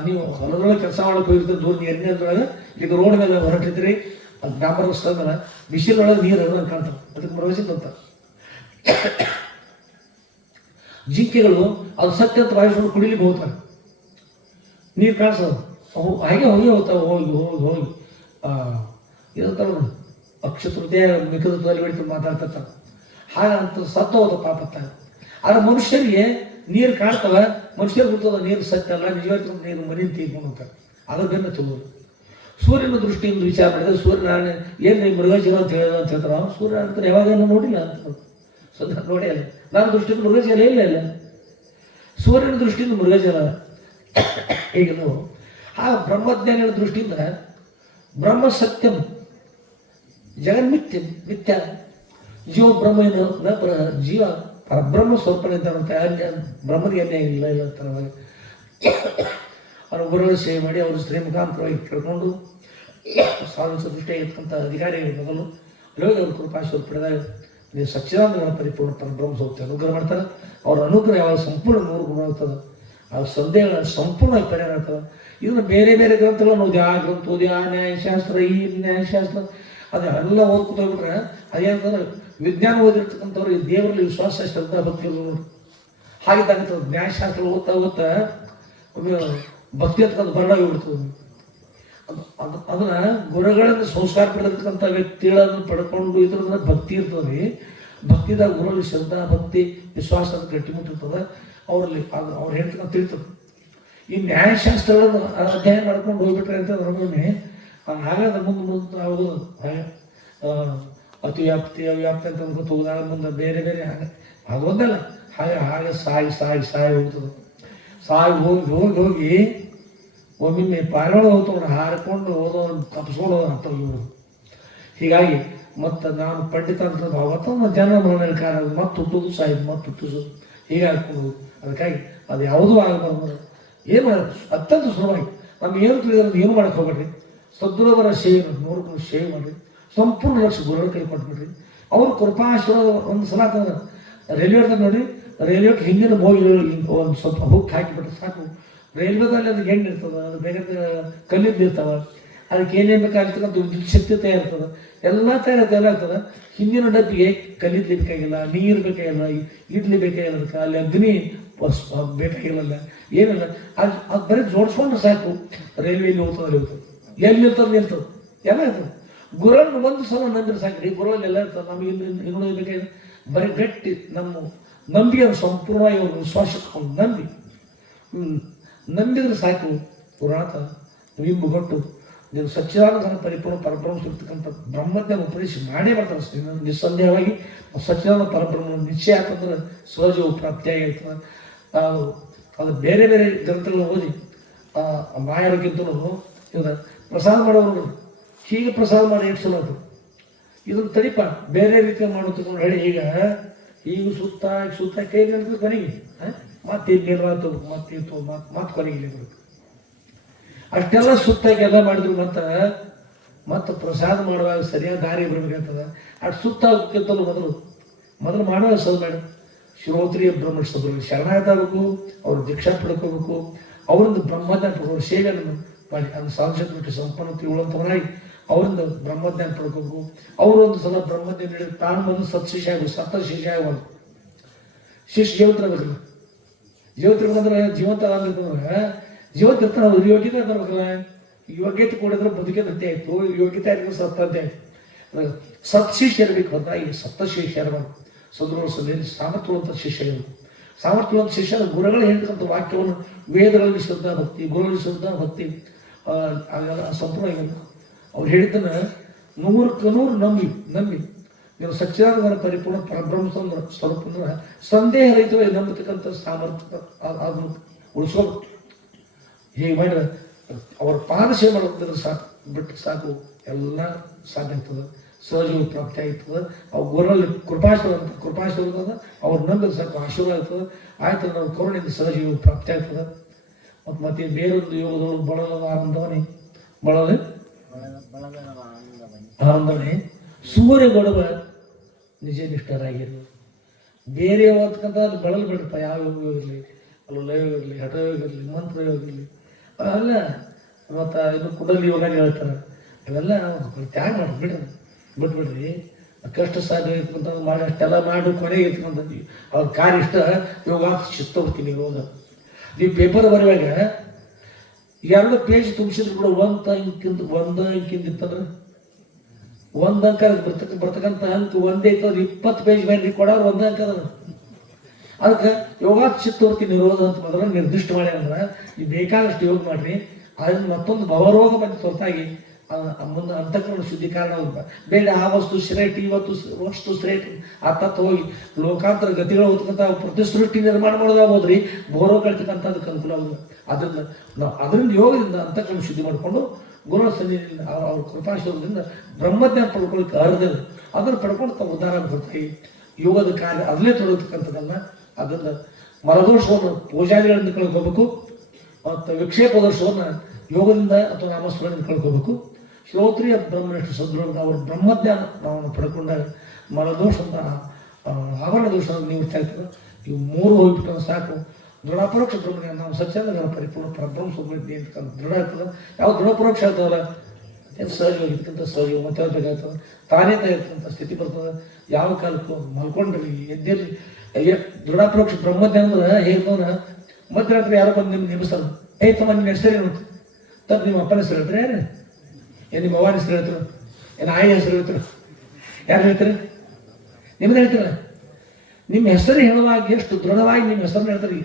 ನೀವು ಹೊಲದೊಳಗೆ ಕೆಲಸ ಮಾಡಕ್ಕೆ ಹೋಗಿರ್ತೀರಿ, ದೂರ ಎಣ್ಣೆದ್ರೊಳಗೆ ಈಗ ರೋಡ್ ಮೇಲೆ ಹೊರಟಿದ್ರಿ, ಡಾಂಬರ್ ಸ್ಥಳ ಮೇಲೆ ಬಿಸಿಲೊಳಗೆ ನೀರು ಕಾಣ್ತಾವೆ, ಅದಕ್ಕೆ ಮೃಗಜಲ ಅಂತ. ಜಿಂಕೆಗಳು ಅದು ಸತ್ಯ ಅಂತ ಬಾಯಿಸ್ಕೊಂಡು ಕುಡಿಲಿಕ್ಕೆ ಹೋಗ್ತಾರೆ, ನೀರು ಕಾಣಿಸೋದು ಅವು ಹಾಗೆ ಹೋಗ್ತಾವೆ. ಹೋಗಿ ಇದಂತಾರೆ ನೋಡಿ, ಅಕ್ಷತೃತೀಯ ಮಿಕ್ಕದಲ್ಲಿ ಬಿಡ್ತಾರೆ ಮಾತಾಡ್ತಿರ್ತಾರೆ. ಹಾಗಂತ ಸತ್ತ ಹೋದ ಪಾಪತ್ತ. ಆದ್ರೆ ಮನುಷ್ಯರಿಗೆ ನೀರು ಕಾಣ್ತವೆ, ಮನುಷ್ಯರು ಬಿಡ್ತದ ನೀರು ಸತ್ಯ ಅಲ್ಲ, ನಿಜವಾಗಿ ನೀರು ಮನೆಯಿಂದ ತೀರ್ಕೊಂಡು ಹೋಗ್ತಾರೆ. ಅದ್ರ ಬೆನ್ನ ತಗೋದು. ಸೂರ್ಯನ ದೃಷ್ಟಿಯಿಂದ ವಿಚಾರ ಮಾಡಿದ್ರೆ ಸೂರ್ಯನಾರಾಯಣ ಏನು ಮೃಗಜಲ ಅಂತ ಹೇಳಿದ ಅಂತ ಹೇಳ್ತಾರೆ. ಅವ್ನು ಸೂರ್ಯನಾರಾಯಣ ಯಾವಾಗ ನೋಡಿಲ್ಲ ಅಂತ ನೋಡೇ ಇಲ್ಲ. ನನ್ನ ದೃಷ್ಟಿಯಿಂದ ಮೃಗಜಲ ಇಲ್ಲ. ಸೂರ್ಯನ ದೃಷ್ಟಿಯಿಂದ ಮೃಗಜಲ ಹೇಗಿಲ್ಲ. ಆ ಬ್ರಹ್ಮಜ್ಞಾನಿಗಳ ದೃಷ್ಟಿಯಿಂದ ಬ್ರಹ್ಮ ಸತ್ಯಂ ಜಗನ್ಮಿತ್ಯ ಮಿಥ್ಯ ಜೀವ ಬ್ರಹ್ಮನ ಜೀವ ಪರಬ್ರಹ್ಮ ಸ್ವರೂಪನಿದ್ದಾನಂತೆ. ಬ್ರಹ್ಮನಿಗೆ ಅನ್ಯಾಯ ಇಲ್ಲ ಅಂತಾರೆ. ಅವ್ರ ಗುರುಗಳ ಸೇವೆ ಮಾಡಿ ಅವರು ಸ್ತ್ರೀ ಮುಖಾಂತರವಾಗಿ ಕೇಳ್ಕೊಂಡು ಸಾಧಿಸೋ ದೃಷ್ಟಿಯಾಗಿರ್ತಕ್ಕಂಥ ಅಧಿಕಾರಿಗಳು ಮೊದಲು ಅಲ್ಲೋಗಿ ಅವ್ರ ಕೃಪಾಶ್ವರ ಪಡೆದಾಗ ನೀವು ಸಚ್ಚಿದಾನಂದಗಳ ಪರಿಪೂರ್ಣ ಪರಬ್ರಹ್ಮ ಸ್ವರೂಪ ಅನುಗ್ರಹ ಮಾಡ್ತಾರೆ. ಅವ್ರ ಅನುಗ್ರಹ ಯಾವಾಗ ಸಂಪೂರ್ಣ 100 ಗುಣ ಆಗ್ತದೆ, ಆ ಸಂದೇಹಗಳ ಸಂಪೂರ್ಣವಾಗಿ ಪರಿಹಾರ ಆಗ್ತದೆ. ಇದನ್ನು ಬೇರೆ ಗ್ರಂಥಗಳನ್ನು ಓದಿ, ಆ ಗ್ರಂಥ ಓದಿ, ಆ ನ್ಯಾಯಶಾಸ್ತ್ರ ಈ ನ್ಯಾಯಶಾಸ್ತ್ರ ಅದೆಲ್ಲ ಓದ್ಕೊತ ಹೋಗ್ಬಿಟ್ರೆ ಅದೇನಂತಂದ್ರೆ ವಿಜ್ಞಾನ ಓದಿರ್ತಕ್ಕಂಥವ್ರು ಈ ದೇವರಲ್ಲಿ ವಿಶ್ವಾಸ ಶ್ರದ್ಧಾ ಭಕ್ತಿ ನೋಡಿ ಹಾಗಿದ್ದಾಗ್ತದೆ. ನ್ಯಾಯಶಾಸ್ತ್ರ ಓದ್ತಾ ಭಕ್ತಿ ಅಂತಕ್ಕಂಥ ಬರಲಾಗಿ ಬಿಡ್ತದೆ. ಅದನ್ನ ಗುರುಗಳಿಂದ ಸಂಸ್ಕಾರ ಪಡೆದಿರ್ತಕ್ಕಂಥ ವ್ಯಕ್ತಿಗಳನ್ನು ಪಡ್ಕೊಂಡು ಇದ್ರಿಂದ ಭಕ್ತಿ ಇರ್ತದೆ. ಭಕ್ತಿದಾಗ ಗುರುಗಳಲ್ಲಿ ಶ್ರದ್ಧಾ ಭಕ್ತಿ ವಿಶ್ವಾಸ ಅಂತ ಗಟ್ಟಿಮುಟ್ಟಿರ್ತದೆ ಅವರಲ್ಲಿ. ಅವ್ರು ಹೇಳ್ತಕ್ಕಂಥ ತಿಳಿತದೆ. ಈ ನ್ಯಾಯಶಾಸ್ತ್ರಗಳನ್ನು ಅಧ್ಯಯನ ಮಾಡ್ಕೊಂಡು ಹೋಗ್ಬಿಟ್ರೆ ಅಂತ ನಮಗೆ ಹಾಗಾದ್ರೆ ಮುಂದೆ ಆಗೋದು ಹಾಗೆ ಅತಿವ್ಯಾಪ್ತಿ ಅವ್ಯಾಪ್ತಿ ಅಂತ ಅನ್ಕೊತ ಹೋದಾಗ ಮುಂದೆ ಬೇರೆ ಹಾಗೆ ಅದೊಂದಲ್ಲ, ಹಾಗೆ ಸಾಯಿ ಹೋಗ್ತದೆ. ಹೋಗಿ ಒಮ್ಮೊಮ್ಮೆ ಪಾರಾಳ ಹೋಗ್ತವ್ರು ಹಾರಿಕೊಂಡು ಹೋದವ್ರು ತಪ್ಪಿಸ್ಕೊಂಡು ಹೋದ ಅಂತ. ಹೀಗಾಗಿ ಮತ್ತು ನಾನು ಪಂಡಿತ ಅಂತ ಅವತ್ತೊಂದು ಜನ ಮರಣ ಮತ್ತೆ ಹುಟ್ಟುದು ಸಾಯಿದು ಮತ್ತೆ ಹುಟ್ಟಿಸೋದು ಹೀಗೆ ಹಾಕ್ಕೊಂಡು. ಅದಕ್ಕಾಗಿ ಅದು ಯಾವುದೂ ಆಗಬಾರ್ದು. ಏನು ಮಾಡೋದು ಅತ್ಯಂತ ಸುಲಭವಾಗಿ ನಮ್ಗೆ ಏನು ತಿಳಿದ್ರೆ ಏನು ಮಾಡಕ್ಕೆ ಹೋಗ್ಬೇಡ್ರಿ. ಸದ್ಗುರುವರ ಸೇವೆ 100 ಸೇವೆ ಮಾಡಿರಿ. ಸಂಪೂರ್ಣ ಲಕ್ಷ ಗುರುಗಳ ಕೈ ಕೊಟ್ಬಿಡ್ರಿ. ಅವ್ರ ಕೃಪಾಶೀರ್ವಾದ ಒಂದು ಸಲ ಅಂತಂದ್ರೆ ರೈಲ್ವೆದಾಗ ನೋಡಿ, ರೈಲ್ವೆಗೆ ಹಿಂದಿನ ಬೋಗಿ ಒಂದು ಸ್ವಲ್ಪ ಹುಕ್ ಹಾಕಿಬಿಟ್ರೆ ಸಾಕು. ರೈಲ್ವೆದಲ್ಲಿ ಅದು ಹೆಣ್ಣು ಇರ್ತದೆ, ಅದು ಬೇಗ ಕಲ್ಲಿದ್ದು ಇರ್ತಾವೆ, ಅದಕ್ಕೆ ಏನೇನು ಬೇಕಾಗಿರ್ತಕ್ಕಂಥ ವಿದ್ಯುತ್ ಶಕ್ತಿ ತಯಾರಿರ್ತದೆ. ಎಲ್ಲ ತಯಾರಾಗ್ತದೆ ಎಲ್ಲ ಆಗ್ತದೆ. ಹಿಂದಿನ ಡಬ್ಬಿಗೆ ಕಲ್ಲಿದ್ಲಿ ಬೇಕಾಗಿಲ್ಲ, ನೀರು ಬೇಕಾಗಿಲ್ಲ, ಇಡ್ಲಿ ಬೇಕಾಗಿಲ್ಲ, ಅದಕ್ಕೆ ಅಲ್ಲಿ ಅಗ್ನಿ ಬೇಕಾಗಿಲ್ಲ, ಏನಿಲ್ಲ. ಅದು ಬರೀ ಜೋಡಿಸ್ಕೊಂಡ್ರೆ ಸಾಕು. ರೈಲ್ವೆಯಲ್ಲಿ ಹೋಗ್ತದೆ, ಅಲ್ಲಿ ಹೋಗ್ತದೆ, ಎಲ್ಲಿ ನಿಲ್ತದೆ ನಿಲ್ತದೆ, ಎಲ್ಲ ಇರ್ತದೆ. ಗುರನ್ನು ಒಂದು ಸಲ ನಂಬಿದ್ರೆ ಸಾಕ್ರಿ, ಗುರಲ್ಲಿ ಎಲ್ಲ ಇರ್ತದೆ. ನಮಗೆ ಇನ್ನೊಂದು ಬೇಕಾಗಿಲ್ಲ, ಬರೀ ಗಟ್ಟಿ ನಮ್ಮ ನಂಬಿ ಅದು ಸಂಪೂರ್ಣವಾಗಿ ಅವರು ವಿಶ್ವಾಸಕ್ಕೆ ನಂಬಿದ್ರೆ ಸಾಕು. ಪುರಾತ ವಿಂಬುಗೊಟ್ಟು ನೀವು ಸಚ್ಚಿದಾನಂದ ಪರಿಪೂರ್ಣ ಪರಬ್ರಹ್ಮ ಸಿಗ್ತಕ್ಕಂಥ ಬ್ರಹ್ಮಜ್ಞಾನ ಉಪದೇಶ ಮಾಡೇ ಬರ್ತಾರೆ. ನಿಸ್ಸಂದೇಹವಾಗಿ ಸಚ್ಚಿದಾನಂದ ಪರಬ್ರಹ್ಮ ನಿಶ್ಚಯ ಯಾಕಂದ್ರೆ ಸಹಜವು ಪ್ರಾಪ್ತಿಯಾಗಿರ್ತದೆ. ಅದು ಬೇರೆ ಬೇರೆ ಗ್ರಂಥಗಳನ್ನ ಓದಿ ಮಾಯಾರೋಕ್ಕಿಂತಲೂ ಇವ್ರ ಪ್ರಸಾದ ಮಾಡೋರು ಹೀಗೆ ಪ್ರಸಾದ ಮಾಡಿ ಇಡ್ಸೋದು ಇದನ್ನು ತಡಿಪ ಬೇರೆ ರೀತಿಯ ಮಾಡೋ ತಗೊಂಡು ಹೇಳಿ. ಈಗ ಸುತ್ತ ಕೈ ನಿಲ್ತದೆ ಕೊನೆಗೆ ಮತ್ತೆ ನಿರ್ವಾತು ಮತ್ತೆ ಕೊನೆಗೆ ಬರುತ್ತೆ. ಅಷ್ಟೆಲ್ಲ ಸುತ್ತಾಗಿ ಎಲ್ಲ ಮಾಡಿದ್ರು ಮತ್ತೆ ಪ್ರಸಾದ ಮಾಡುವಾಗ ಸರಿಯಾದ ದಾರಿ ಬರಬೇಕಾಗ್ತದೆ. ಅಷ್ಟು ಸುತ್ತ ಹೋಗ್ತಿದ್ದಲ್ಲ ಮೊದಲು ಮಾಡುವಾಗ ಸದ್ ಮೇಡಮ್ ಶ್ರೋತ್ರಿಯ ಬ್ರಹ್ಮಸ್ತರು ಶರಣಾಗತ ಆಗಬೇಕು, ಅವ್ರು ದೀಕ್ಷಾ ಪಡ್ಕೋಬೇಕು, ಅವರಿಂದ ಬ್ರಹ್ಮಜ್ಞಾನ ಪಡ್ಕೊಂಡು ಸೇವೆಯನ್ನು ಮಾಡಿ ಅದು ಸಾಂಸ್ಕೃತಿಕ ಸಂಪನ್ನ ತಿಳುವಂಥವನಾಗಿ ಅವರಿಂದ ಬ್ರಹ್ಮಜ್ಞಾನ ಪಡ್ಕೋಬೇಕು. ಅವರೊಂದು ಸಲ ಬ್ರಹ್ಮಜ್ಞಾನ ಹೇಳಿ ತಾನು ಬಂದು ಸತ್ಶಿಷ್ಯ ಆಗಬೇಕು, ಸತ್ತ ಶಿಷ್ಯ ಆಗಬಾರ್ದು. ಶಿಷ್ಯ ಜೀವಂತರಾಗಬೇಕಲ್ಲ, ಜೀವಂತರಂದ್ರೆ ಜೀವಂತ ಆಗಿರ್ತಂದ್ರೆ ಜೀವಂತ ಇರ್ತಾನೆ. ಅವ್ರು ಯೋಗ್ಯತೆ ಬರ್ಬೇಕಲ್ಲ, ಯೋಗ್ಯತೆ ಕೊಡಿದ್ರೆ ಬದುಕಿದಂತೆ ಆಯಿತು, ಯೋಗ್ಯತೆ ಆಗಿದ್ರೆ ಸತ್ತಂತೆ ಆಯಿತು. ಸತ್ಶಿಷ್ಯ ಇರಬೇಕು ಅಂತ ಇಲ್ಲಿ ಸತ್ತ ಶಿಷ್ಯ ಇರಬಾರ್ದು. ಸದೃಢ ಸಾಮರ್ಥ್ಯವಂತ ಶಿಷ್ಯ ಇರಬೇಕು. ಸಾಮರ್ಥ್ಯವಂತ ಶಿಷ್ಯ ಗುರುಗಳು ಹೇಳ್ತಕ್ಕಂಥ ವಾಕ್ಯವನ್ನು ವೇದಗಳಲ್ಲಿ ಶ್ರದ್ಧಾ ಭಕ್ತಿ, ಗುರುಗಳಲ್ಲಿ ಶ್ರದ್ಧಾ ಭಕ್ತಿ ಸಂಪೂರ್ಣ ಅವ್ರು ಹೇಳಿದ್ದನ್ನು 100ಕ್ಕೆ 100 ನಂಬಿ ನೀವು ಸಚ್ಚಿದಾನಂದ ಪರಿಪೂರ್ಣ ಪರಬ್ರಹ್ಮ ಸ್ವರೂಪ ಅಂದ್ರೆ ಸಂದೇಹ ರಹಿತವಾಗಿ ನಂಬತಕ್ಕಂಥ ಸಾಮರ್ಥ್ಯ ಅದನ್ನು ಉಳಿಸ್ಕೋಬೇಕು. ಹೀಗೆ ಮಾಡಿದ್ರೆ ಅವ್ರ ಪಾದ ಸೇವೆ ಮಾಡೋದ್ರ ಸಾಕು, ಬಿಟ್ಟು ಸಾಕು ಎಲ್ಲ ಸಾಧ್ಯ ಆಗ್ತದೆ. ಸಹಜವು ಪ್ರಾಪ್ತಿ ಆಗ್ತದೆ. ಅವ್ರ ಗುರಲ್ಲಿ ಕೃಪಾಶೀರ್ವಾದ ಅವ್ರು ನಂಬಿದ್ರೆ ಸಾಕು, ಆಶೀರ್ವಾದ ಆಗ್ತದೆ. ಆಯ್ತು ನಾವು ಕರುಣಿಂದ ಸಹಜವು ಪ್ರಾಪ್ತಿ ಆಗ್ತದೆ. ಮತ್ತೆ ಬೇರೊಂದು ಯೋಗದೊಳಗೆ ಬಳಲದ ಆನಂದವನೇ ಆನಂದವನೇ ಸೂರ್ಯ ಗೊಡವ ನಿಜ ನಿಷ್ಠರಾಗಿರು. ಬೇರೆ ಓದ್ಕಂತ ಅಲ್ಲಿ ಬಳಲು ಬಿಡಪ್ಪ, ಯಾವ ಯೋಗ ಇರಲಿ, ಅಲ್ಲ ಲೈವ್ ಇರಲಿ, ಹಠಯೋಗ ಇರಲಿ, ಮಂತ್ರ ಯೋಗ ಇರಲಿ, ಅವೆಲ್ಲ ಮತ್ತು ಇನ್ನು ಕುಡಲಿ ಯೋಗ ಹೇಳ್ತಾರೆ. ಅವೆಲ್ಲ ತ್ಯಾಗ ಮಾಡಿ ಬಿಟ್ಬಿಡ್ರಿ. ಕಷ್ಟ ಸಾಧ್ಯ ಇರ್ತಕ್ಕಂಥ ಮಾಡಿ ಅಷ್ಟೆಲ್ಲ ಮಾಡಿ ಕೊನೆಗೆ ಇರ್ತಕ್ಕಂಥದ್ದು ಅವ್ರ ಕಾರ್ಯ ಇಷ್ಟ ಯೋಗ ಶಿಸ್ತೋಗ್ತೀನಿ. ಯೋಗ ನೀವು ಪೇಪರ್ ಬರುವಾಗ 2 ಪೇಜ್ ತುಂಬಿಸಿದ್ರು ಕೂಡ ಒಂದು ಅಂಕಿಂದ ಇತ್ತಂದ್ರೆ 1 ಅಂಕ ಬರ್ತಕ್ಕಂಥ ಅಂಕ ಒಂದೇ ಇತ್ತಂದ್ರೆ 20 ಪೇಜ್ ಮೇಲೆ ಕೊಡೋರು 1 ಅಂಕ ಅದ. ಅದಕ್ಕೆ ಯೋಗಾಚಿತ್ತೋರ್ತಿ ನಿರೋಧ ಅಂತ ಮೊದಲ ನಿರ್ದಿಷ್ಟ ಮಾಡಿ ಅಂದ್ರೆ ನೀವು ಬೇಕಾದಷ್ಟು ಯೋಗ ಮಾಡಿರಿ. ಅದನ್ನು ಮತ್ತೊಂದು ಭವರೋಗ ಬಂದು ಹೊರತಾಗಿ ಮುಂದೆ ಅಂತಃಕರಣ ಶುದ್ಧೀಕರಣ ಬೇಡ. ಆ ವಸ್ತು ಶ್ರೇಟ್, ಇವತ್ತು ವಸ್ತು ಶ್ರೇಟ್ ಆ ತತ್ವ ಹೋಗಿ ಲೋಕಾಂತರ ಗತಿಗಳು ಹೋಗ್ತಕ್ಕಂಥ ಪ್ರತಿಸೃಷ್ಟಿ ನಿರ್ಮಾಣ ಮಾಡೋದಾಗೋದ್ರಿ ಬೋರೋ ಕಳ್ತಕ್ಕಂಥದಕ್ಕೆ ಅನುಕೂಲ ಆಗೋದು. ಅದರಿಂದ ಯೋಗದಿಂದ ಅಂತಃಕರಣ ಶುದ್ಧಿ ಮಾಡಿಕೊಂಡು ಗುರು ಸನ್ನಿಧಿಯಿಂದ ಅವ್ರ ಕೃಪಾಶೀರ್ವಾದದಿಂದ ಬ್ರಹ್ಮಜ್ಞಾನ ಪಡ್ಕೊಳ್ಳಿಕ್ಕೆ ಅರ್ಧದು ಅದನ್ನು ಪಡ್ಕೊಂಡು ತಾವು ಉದ್ಧಾರ ಬರ್ತಾಯಿ. ಯೋಗದ ಕಾರ್ಯ ಅದನ್ನೇ ತೊಡಗತಕ್ಕಂಥದ್ದಲ್ಲ. ಅದನ್ನು ಮರದೋಷವನ್ನು ಪೂಜಾರಿಗಳಿಂದ ಕಳ್ಕೋಬೇಕು, ಮತ್ತು ವಿಕ್ಷೇಪ ದೋಷವನ್ನು ಯೋಗದಿಂದ ಅಥವಾ ನಾಮಸ್ಮರಣೆಯಿಂದ ಕಳ್ಕೋಬೇಕು. ಶ್ರೋತ್ರಿಯ ಬ್ರಹ್ಮನಿಷ್ಠ ಸದೃಢ ಅವ್ರ ಬ್ರಹ್ಮಜ್ಞಾನ ನಾವು ಪಡ್ಕೊಂಡಾಗ ಮರದೋಷ ಅಂತ ಆವರಣ ದೋಷ ನಿವೃತ್ತಿ ಆಗ್ತದೆ. ಇವು 3 ಹೋಗ್ಬಿಟ್ಟು ಸಾಕು. ದೃಢಪರೋಕ್ಷ ಬ್ರಹ್ಮಜ್ಞಾನ ನಾವು ಸಚ್ಚಾನಂದ ಪರಿಪೂರ್ಣ ಪರಬ್ರಹ್ಮ ಸ್ವರೂಪಿ ಅಂತಕ್ಕಂಥ ದೃಢ ಆಗ್ತದೆ. ಯಾವ ದೃಢಪರೋಕ್ಷ ಆಗ್ತದಲ್ಲ ಸಹಜವಾಗಿರ್ತಕ್ಕಂಥ ಸಹಜ ಮತ್ತೆ ಬೇಕಾಗ್ತದೆ. ತಾನೇ ಇರ್ತಕ್ಕಂಥ ಸ್ಥಿತಿ ಬರ್ತದೆ. ಯಾವ ಕಾಲಕ್ಕೂ ಮಲ್ಕೊಂಡ್ರಿ ಎದ್ದಿರಲಿ. ದೃಢಪರೋಕ್ಷ ಬ್ರಹ್ಮಜ್ಞಾನ ಅಂದ್ರೆ ಹೇಗಂದ್ರೆ ಮಧ್ಯರಾತ್ರಿ ಯಾರೋ ಬಂದು ನಿಮ್ಗೆ ನೆಮಿಸ್ತಾರೆ. ತಮ್ಮ ನಿಮ್ಮ ಹೆಸರು ಏನು ತಪ್ಪು ನಿಮ್ಮ ಅಪ್ಪನ ಹೆಸರು ಹೇಳ್ತಾರೆ, ಯಾರು ನಿಮ್ಮ ಅವ್ವನ ಹೆಸರು ಹೇಳ್ತಾರೆ, ಆಯಿ ಹೆಸರು ಹೇಳ್ತಾರೆ, ಯಾರು ಹೇಳ್ತಾರೆ? ನಿಮ್ಮನ್ನ ಹೇಳ್ತಾರೆ. ನಿಮ್ಮ ಹೆಸರು ಹೇಳುವಾಗ ಎಷ್ಟು ದೃಢವಾಗಿ ನಿಮ್ಮ ಹೆಸರನ್ನ ಹೇಳ್ತಾರೆ.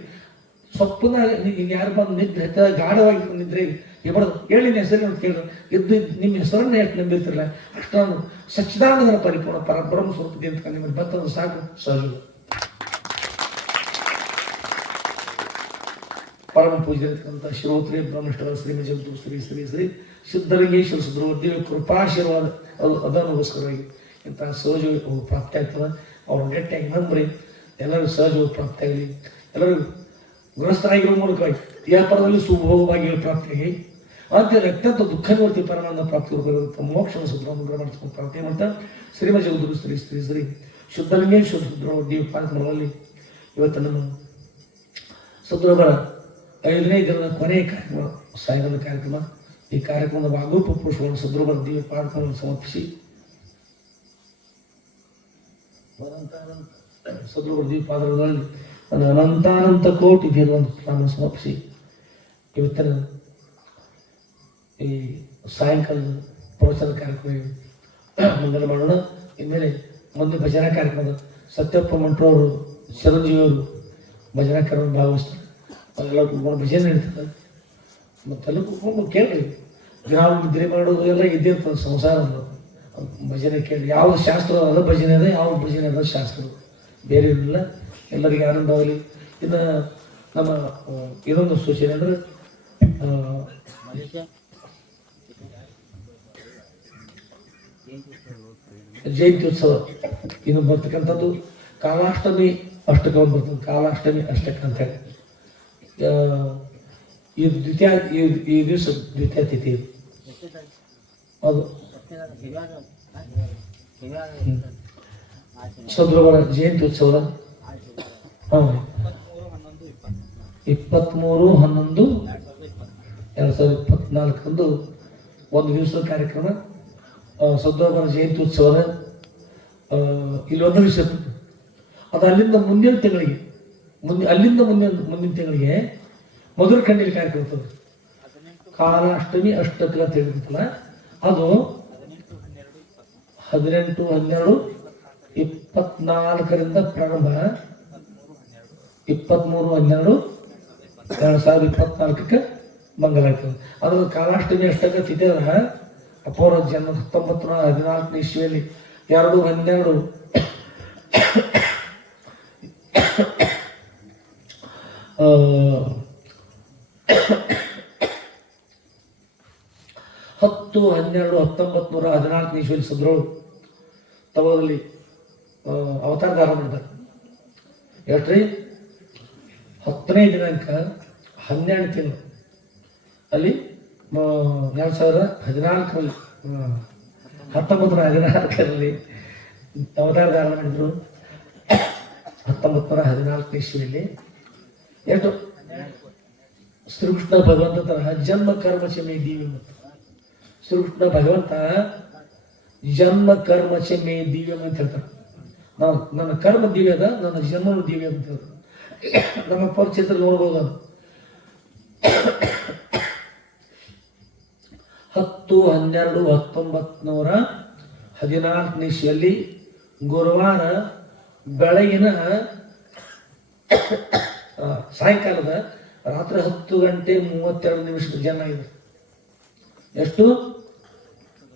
ಸೊಪ್ಪನ ಈಗ ಯಾರು ಬಂದು ನಿದ್ರೆ ಗಾಢವಾಗಿ ನಿದ್ರೆ ಇಬ್ಬರದು ಹೇಳಿ ನಿಮ್ಮ ಹೆಸರು ಅಂತ ಕೇಳಿದ್ರು ಎದ್ದು ನಿಮ್ಮ ಹೆಸರನ್ನ ಎಷ್ಟು ನಂಬಿರ್ತಿರಲ್ಲ ಅಷ್ಟೊಂದು ಸಚ್ಚಿದಾನಂದ ಪರಿಪೂರ್ಣ ಪರಬ್ರಹ್ಮ ಸ್ವರೂಪದಿ ಅಂತ ನಿಮಗೆ ಬರ್ತದ ಸಾಕು. ಸಹಜ ಪರಮ ಪೂಜಿತಕ್ಕಂಥ ಶ್ರೋತ್ರಿ ಬ್ರಹ್ಮನಿಷ್ಠರ ಶ್ರೀಮತಿ ಜಗತ್ತು ಶ್ರೀ ಶ್ರೀ ಶ್ರೀ ಸಿದ್ಧಲಿಂಗೇಶ್ವರ ಸುದ್ರವರ್ದೇವಿ ಕೃಪಾಶೀರ್ವಾದ ಅದನ್ನಗೋಸ್ಕರವಾಗಿ ಇಂಥ ಸಹಜ ಪ್ರಾಪ್ತಿ ಆಗ್ತದೆ. ಅವ್ರು ಗಟ್ಟಿಯಾಗಿ ನಂಬ್ರಿ. ಎಲ್ಲರೂ ಸಹಜ ಪ್ರಾಪ್ತಿ ಆಗಲಿ. ಎಲ್ಲರೂ ಗೃಹಸ್ಥರಾಗಿರೋ ಮೂಲಕವಾಗಿ ವ್ಯಾಪಾರದಲ್ಲಿ ಸುಭೋಗವಾಗಿ ಪ್ರಾಪ್ತಿಯಾಗಿ ಅಂತ್ಯದಲ್ಲಿ ಅತ್ಯಂತ ದುಃಖ ನಿವೃತ್ತಿ ಪರಮಾನಂದ ಪ್ರಾಪ್ತಿ ಮೋಕ್ಷ ಸುಬ್ರಹ್ಮಣ್ಯ ಮಾಡಿಸ್ಕೊಂಡು ಪ್ರಾರ್ಥನೆ ಮಾಡ್ತಾ ಶ್ರೀಮತಿ ಜಗದ್ಗುರು ಶ್ರೀ ಶ್ರೀ ಶ್ರೀ ಶುದ್ಧಲಿಂಗೇಶ್ವರ ಸುಬ್ರಹ್ಮಣ್ಯ ಕಾರ್ಯಕ್ರಮಗಳಲ್ಲಿ ಇವತ್ತು ನಮ್ಮ ಸುಬ್ರಹ್ಮಣ್ಯ 5ನೇ ದಿನದ ಕೊನೆಯ ಕಾರ್ಯಕ್ರಮ ಸಾಯಂಕಾಲದ ಕಾರ್ಯಕ್ರಮ. ಈ ಕಾರ್ಯಕ್ರಮದ ವಾಗೂಪ ಪುರುಷವನ್ನು ಸುಬ್ರಹ್ಮಣ್ಯ ದೇವಿ ಪಾಠವನ್ನು ಸಮರ್ಪಿಸಿ ಸದ್ಗುರು ದೀಪಾದರಲ್ಲಿ ನನ್ನ ಅನಂತಾನಂತ ಕೋಟಿ ಬೀರುವಂತ ನಾನು ಸಮರ್ಪಿಸಿ ಇವತ್ತಿನ ಈ ಸಾಯಂಕಾಲದ ಪ್ರವಚನ ಕಾರ್ಯಕ್ರಮ ಮಂಗಲ ಮಾಡೋಣ. ಇನ್ಮೇಲೆ ಮುಂದೆ ಭಜನಾ ಕಾರ್ಯಕ್ರಮದ ಸತ್ಯಪ್ಪ ಮಂಟ್ರವರು ಚಿರಂಜೀವಿಯವರು ಭಜನಾ ಕಾರ್ಯಕ್ರಮ ಭಾಗವಹಿಸ್ತಾರೆ. ಅದೆಲ್ಲ ಕುತ್ಕೊಂಡು ಭಜನೆ ನಡೀತದೆ. ಮತ್ತೆಲ್ಲ ಕುತ್ಕೊಂಡು ಕೇಳಿ ದಿನ ನಿದ್ರೆ ಮಾಡೋದು ಎಲ್ಲ ಇದ್ದೇ ಇರ್ತದೆ. ಸಂಸಾರ ಭಜನೆ ಕೇಳಿ ಯಾವ ಶಾಸ್ತ್ರ ಅದ ಭಜನೆ ಅದ, ಯಾವ ಭಜನೆ ಅದ ಶಾಸ್ತ್ರ, ಬೇರೆ ಏನಿಲ್ಲ. ಎಲ್ಲರಿಗೆ ಆನಂದವಾಗಲಿ. ಇನ್ನು ನಮ್ಮ ಇದೊಂದು ಸೂಚನೆ ಅಂದರೆ ಜಯಂತಿ ಉತ್ಸವ ಇನ್ನು ಬರ್ತಕ್ಕಂಥದ್ದು ಕಾಲಾಷ್ಟಮಿ ಅಷ್ಟಕ ಒಂದು ಬರ್ತದೆ. ಕಾಲಾಷ್ಟಮಿ ಅಷ್ಟಕ ಅಂತೇಳಿ ಇದು ಈ ದಿವಸ ದ್ವಿತೀಯ ತಿಥಿ ಅದು ಸದ್ಗುರುವರ ಜಯಂತಿ ಉತ್ಸವದ 23/11/2024 ಒಂದು ದಿವಸದ ಕಾರ್ಯಕ್ರಮ. ಸದ್ಗುರುವರ ಜಯಂತಿ ಉತ್ಸವದ ಇಲ್ಲಿ ಒಂದು ವಿಷಯ ಅದು ಅಲ್ಲಿಂದ ಮುಂದಿನ ತಿಂಗಳಿಗೆ ಮುಂದಿನ ತಿಂಗಳಿಗೆ ಮಧುರ ಖಂಡಿಲಿ ಕಾರ್ಯಕ್ರಮ ಇರ್ತದೆ. ಕಾಲಾಷ್ಟಮಿ ಅಷ್ಟಕ ಅಂತ ಹೇಳಿರ್ತಲ್ಲ, ಅದು 18/12/24 ಪ್ರಾರಂಭ, 23/12/2024 ಮಂಗಲ ಆಗ್ತದೆ. ಅದ್ರ ಕಾಲಾಷ್ಟಮಿ ಅಷ್ಟಕ ತಿಥಿ ಅಪೂರ್ವ ಜನ್ಮ 1914 ಇಸ್ವಿಯಲ್ಲಿ 2/12 10/12/1914 ಇಸ್ವಿಯಲ್ಲಿ ಸದ್ಗುರು ತವರಲ್ಲಿ ಅವತಾರ ಧಾರಣ ಮಾಡಿದ್ದಾರೆ. ಎಷ್ಟ್ರಿ 10ನೇ ದಿನಾಂಕ 12 ತಿಂಗಳು ಅಲ್ಲಿ 2014ರಲ್ಲಿ 1914ರಲ್ಲಿ ಅವತಾರ ಧಾರಣ ಮಾಡಿದ್ರು. 1914 ಇಸ್ವಿಯಲ್ಲಿ ಎಷ್ಟು ಶ್ರೀಕೃಷ್ಣ ಭಗವಂತ ತರಹ ಜನ್ಮ ಕರ್ಮ ಚಮೆ ದಿವ್ಯ ಮತ್ತು ಶ್ರೀಕೃಷ್ಣ ಭಗವಂತ ಜನ್ಮ ಕರ್ಮ ಚಮೆ ದಿವ್ಯಂ ಅಂತ ಹೇಳ್ತಾರೆ. ನನ್ನ ಕರ್ಮ ದಿವ್ಯ ಅದ, ನನ್ನ ಜನ್ಮನು ದಿವ್ಯ ಅಂತ ಹೇಳ್ತಾರೆ. ನಮ್ಮ ಪರಿಚಿತ್ರ ನೋಡ್ಬೋದು. ಅದು 10/12/1914 ಇಸ್ವಿಯಲ್ಲಿ ಗುರುವಾರ ಬೆಳಗಿನ ಸಾಯಂಕಾಲದ ರಾತ್ರಿ 10:32 ಜನ ಇದೆ. ಎಷ್ಟು?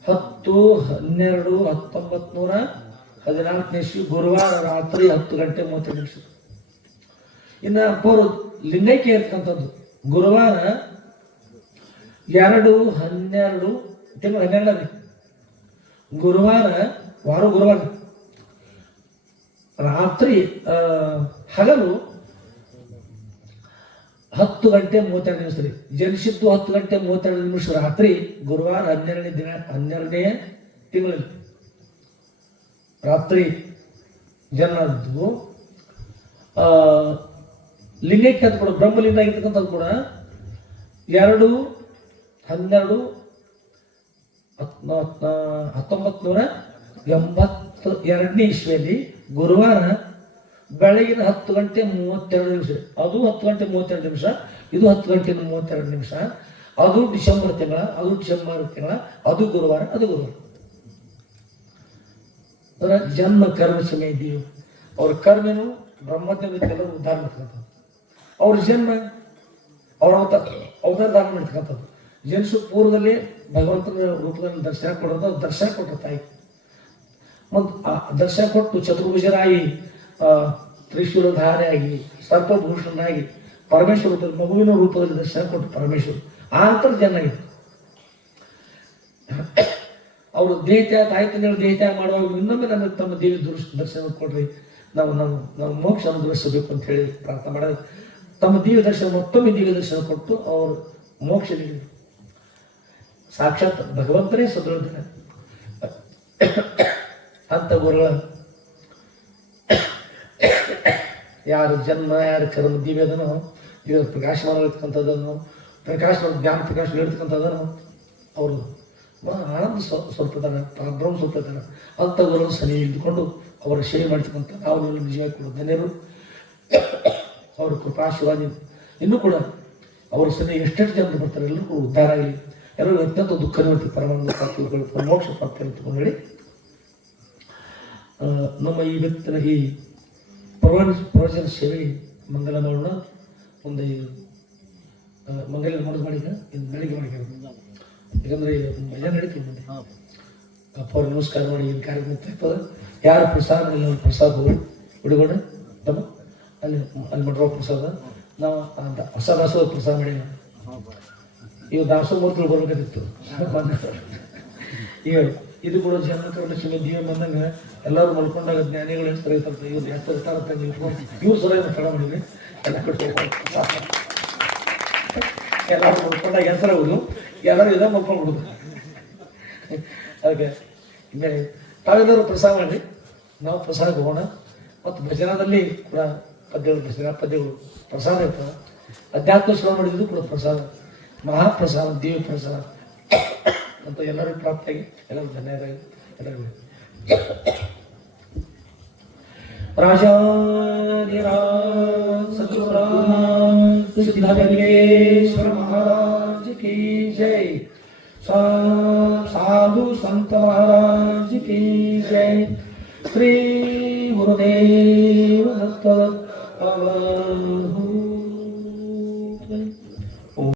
10/12/1914 ಇಸ್ವಿ ಗುರುವಾರ ರಾತ್ರಿ 10:32. ಇನ್ನು ಪೌರು ಲಿಂಗೈಕ್ಯ ಇರ್ತಕ್ಕಂಥದ್ದು ಗುರುವಾರ 2/12 ತಿಂಗಳು 12 ಗುರುವಾರ ರಾತ್ರಿ ಹಗಲು 10:32 ರೀ. ಜನಿಸಿದ್ದು 10:32 ರಾತ್ರಿ ಗುರುವಾರ 12ನೇ ತಿಂಗಳಲ್ಲಿ ರಾತ್ರಿ ಜನದ್ದು. ಲಿಂಗೈಕ್ಯ ಅಂತ ಕೂಡ ಬ್ರಹ್ಮಲಿಂಗ ಆಗಿರ್ತಕ್ಕಂಥದ್ದು ಕೂಡ 2/12/1982 ಇಸ್ವಿಯಲ್ಲಿ ಗುರುವಾರ ಬೆಳಗಿನ 10:32. ಅದು 10:32, ಇದು 10:32. ಅದು ಡಿಸೆಂಬರ್ ತಿಂಗಳ, ಅದು ಗುರುವಾರ. ಅದರ ಜನ್ಮ ಕರ್ಮ ಸಮಯ ಇದ್ದೀವಿ. ಅವ್ರ ಕರ್ಮೇನು ಬ್ರಹ್ಮದೇವರಿಗೆಲ್ಲರೂ ಉದ್ಧಾರ ಮಾಡ್ತಕ್ಕಂಥದ್ದು. ಅವ್ರ ಜನ್ಮ ಅವ್ರ ಅವತಾರ ಧಾರಣ ಮಾಡ್ತಕ್ಕಂಥದ್ದು. ಜನಿಸು ಪೂರ್ವದಲ್ಲಿ ಭಗವಂತನ ರೂಪದಲ್ಲಿ ದರ್ಶನ ಕೊಡೋದು, ದರ್ಶನ ಕೊಟ್ಟರು ತಾಯಿ. ಮತ್ತು ದರ್ಶನ ಕೊಟ್ಟು ಚತುರ್ಭುಜರಾಗಿ, ತ್ರಿಶೂಲಧಾರಿಯಾಗಿ, ಸರ್ಪಭೂಷಣನಾಗಿ, ಪರಮೇಶ್ವರ ರೂಪದಲ್ಲಿ ಮಗುವಿನ ರೂಪದಲ್ಲಿ ದರ್ಶನ ಕೊಟ್ಟು ಪರಮೇಶ್ವರ ಆ ಅಂತರ ಜನಾಗಿದೆ. ಅವರು ತಾಯಿ ತಂದೆಗಳು ದೇಹತ್ಯಾಗ ಮಾಡುವಾಗ ಇನ್ನೊಮ್ಮೆ ನಮಗೆ ತಮ್ಮ ದೇವಿ ದರ್ಶನ ಕೊಡ್ರಿ, ನಾವು ಮೋಕ್ಷ ಅನುಗ್ರಹಿಸಬೇಕು ಅಂತ ಹೇಳಿ ಪ್ರಾರ್ಥನೆ ಮಾಡೋದು. ತಮ್ಮ ಮತ್ತೊಮ್ಮೆ ದಿವ್ಯ ದರ್ಶನ ಕೊಟ್ಟು ಅವರು ಮೋಕ್ಷ ನೀಡಿದರು. ಸಾಕ್ಷಾತ್ ಭಗವಂತನೇ ಸದೃಢ ಅಂತ ಗುರುಗಳ ಯಾರ ಜನ್ಮ, ಯಾರ ಕರ್ಮ ದಿವ್ಯ ಅದನೋ, ಇವ್ರ ಪ್ರಕಾಶಮಾನ ಇರ್ತಕ್ಕಂಥದ್ದನ್ನು, ಜ್ಞಾನ ಪ್ರಕಾಶ ಹೇಳ್ತಕ್ಕಂಥದ್ದನ್ನು ಅವರು ಆನಂದ ಸ್ವಲ್ಪ ಇದ್ದಾರೆ, ಬ್ರಹ್ಮ ಸ್ವಲ್ಪ ಇದ್ದಾರೆ ಅಂತ ಗುರುಗಳು ಸನಿ ಇದ್ದುಕೊಂಡು ಅವರ ಸೇವೆ ಮಾಡ್ತಕ್ಕಂಥ ನಾವು ನಿಜವಾಗಿ ಕೂಡ ಧನ್ಯರು. ಅವರ ಕೃಪಾಶೀರ್ವಾದ ಇನ್ನೂ ಕೂಡ ಅವರ ಸನ್ನಿ ಎಷ್ಟೆಷ್ಟು ಜನರು ಬರ್ತಾರೆ ಎಲ್ಲರೂ ಕೂಡ ಉದ್ಧಾರ ಆಗಲಿ, ಎಲ್ಲರೂ ಅತ್ಯಂತ ದುಃಖ ನಿವೃತ್ತಿ ಪರಮಾನಂದ ಪ್ರಾಪ್ತಿ ಮೋಕ್ಷ ಪ್ರಾಪ್ತಿ ಅಂತ ಹೇಳಿ ನಮ್ಮ ಈ ವ್ಯಕ್ತಿನ ಈ ಪ್ರವಚನ ಸೇವೆ ಮಂಗಲ ಮಾಡೋಣ. ಒಂದು ಮಂಗಲ ಮಾಡೋದು ಮಾಡಿದ ಇದು ಬೆಳಿಗ್ಗೆ ಮಾಡಿಕೊಂಡು, ಯಾಕಂದರೆ ಭಜನೆ ನಡೀತೀವಿ ಮುಂದೆ ಅವ್ರ ನಮಸ್ಕಾರ ಮಾಡಿ ಏನು ಕಾರ್ಯಕ್ರಮ ಆಗ್ತದೆ. ಯಾರು ಪ್ರಸಾದ ಮಾಡಿ ಅವ್ರು ಪ್ರಸಾದ ಹುಡುಗೋಣ ತಮ್ಮ ಅಲ್ಲಿ ಅಲ್ಲಿ ಮಡ್ರೋ ಪ್ರಸಾದ ನಾವು ಹೊಸ ದಾಸೋಹ ಪ್ರಸಾದ ಮಾಡಿ ಇವು ದಾಸೋಹ ಮೂರ್ತಿಗಳು ಬರ್ಬೇಕಾಗಿತ್ತು. ಈಗ ಇದು ಕೂಡ ಜನಲಕ್ಷ್ಮಿ ಜೀವ ಬಂದಂಗೆ ಎಲ್ಲರೂ ಮಲ್ಕೊಂಡಾಗ ಜ್ಞಾನಿಗಳು ಏನು ಸರಿ ಇರ್ತಾರೆ, ಇವ್ರು ಎಷ್ಟು ಇರ್ತಾರಂತ ಇವ್ರು ಸರಿ ತಡ ಮಾಡಿದ್ವಿ ಎಲ್ಲ ಕೊಟ್ಟು ಎಲ್ಲರೂ ಮಲ್ಕೊಂಡಾಗ ಹೆಸರು ಹೋಗುದು, ಎಲ್ಲರೂ ಇದಾಗ ಮಲ್ಕೊಂಡ್ಬಿಡುದು. ಅದಕ್ಕೆ ಇನ್ಮೇಲೆ ತಾವೆಲ್ಲರೂ ಪ್ರಸಾದ ಮಾಡಿ ನಾವು ಪ್ರಸಾದ ಹೋಗೋಣ. ಮತ್ತು ಭಜನದಲ್ಲಿ ಕೂಡ ಪದ್ಯಗಳು ಭಜನಾ ಪದ್ಯಗಳು ಪ್ರಸಾದ ಇರ್ತವೆ. ಅಧ್ಯಾತ್ಮ ಶ್ರವಣ ಮಾಡಿದ್ದು ಕೂಡ ಪ್ರಸಾದ, ಮಹಾಪ್ರಸಾದ, ದೇವಿ ಪ್ರಸಾದ ಅಂತ ಎಲ್ಲರಿಗೂ ಪ್ರಾಪ್ತಿಯಾಗಿ ಎಲ್ಲರೂ ಧನ್ಯರಾಗಿ ಎಲ್ಲರಿಗೂ सिद्धलिंगेश्वर महाराज की जय, साधु संत महाराज की जय, श्री गुरुदेव दत्त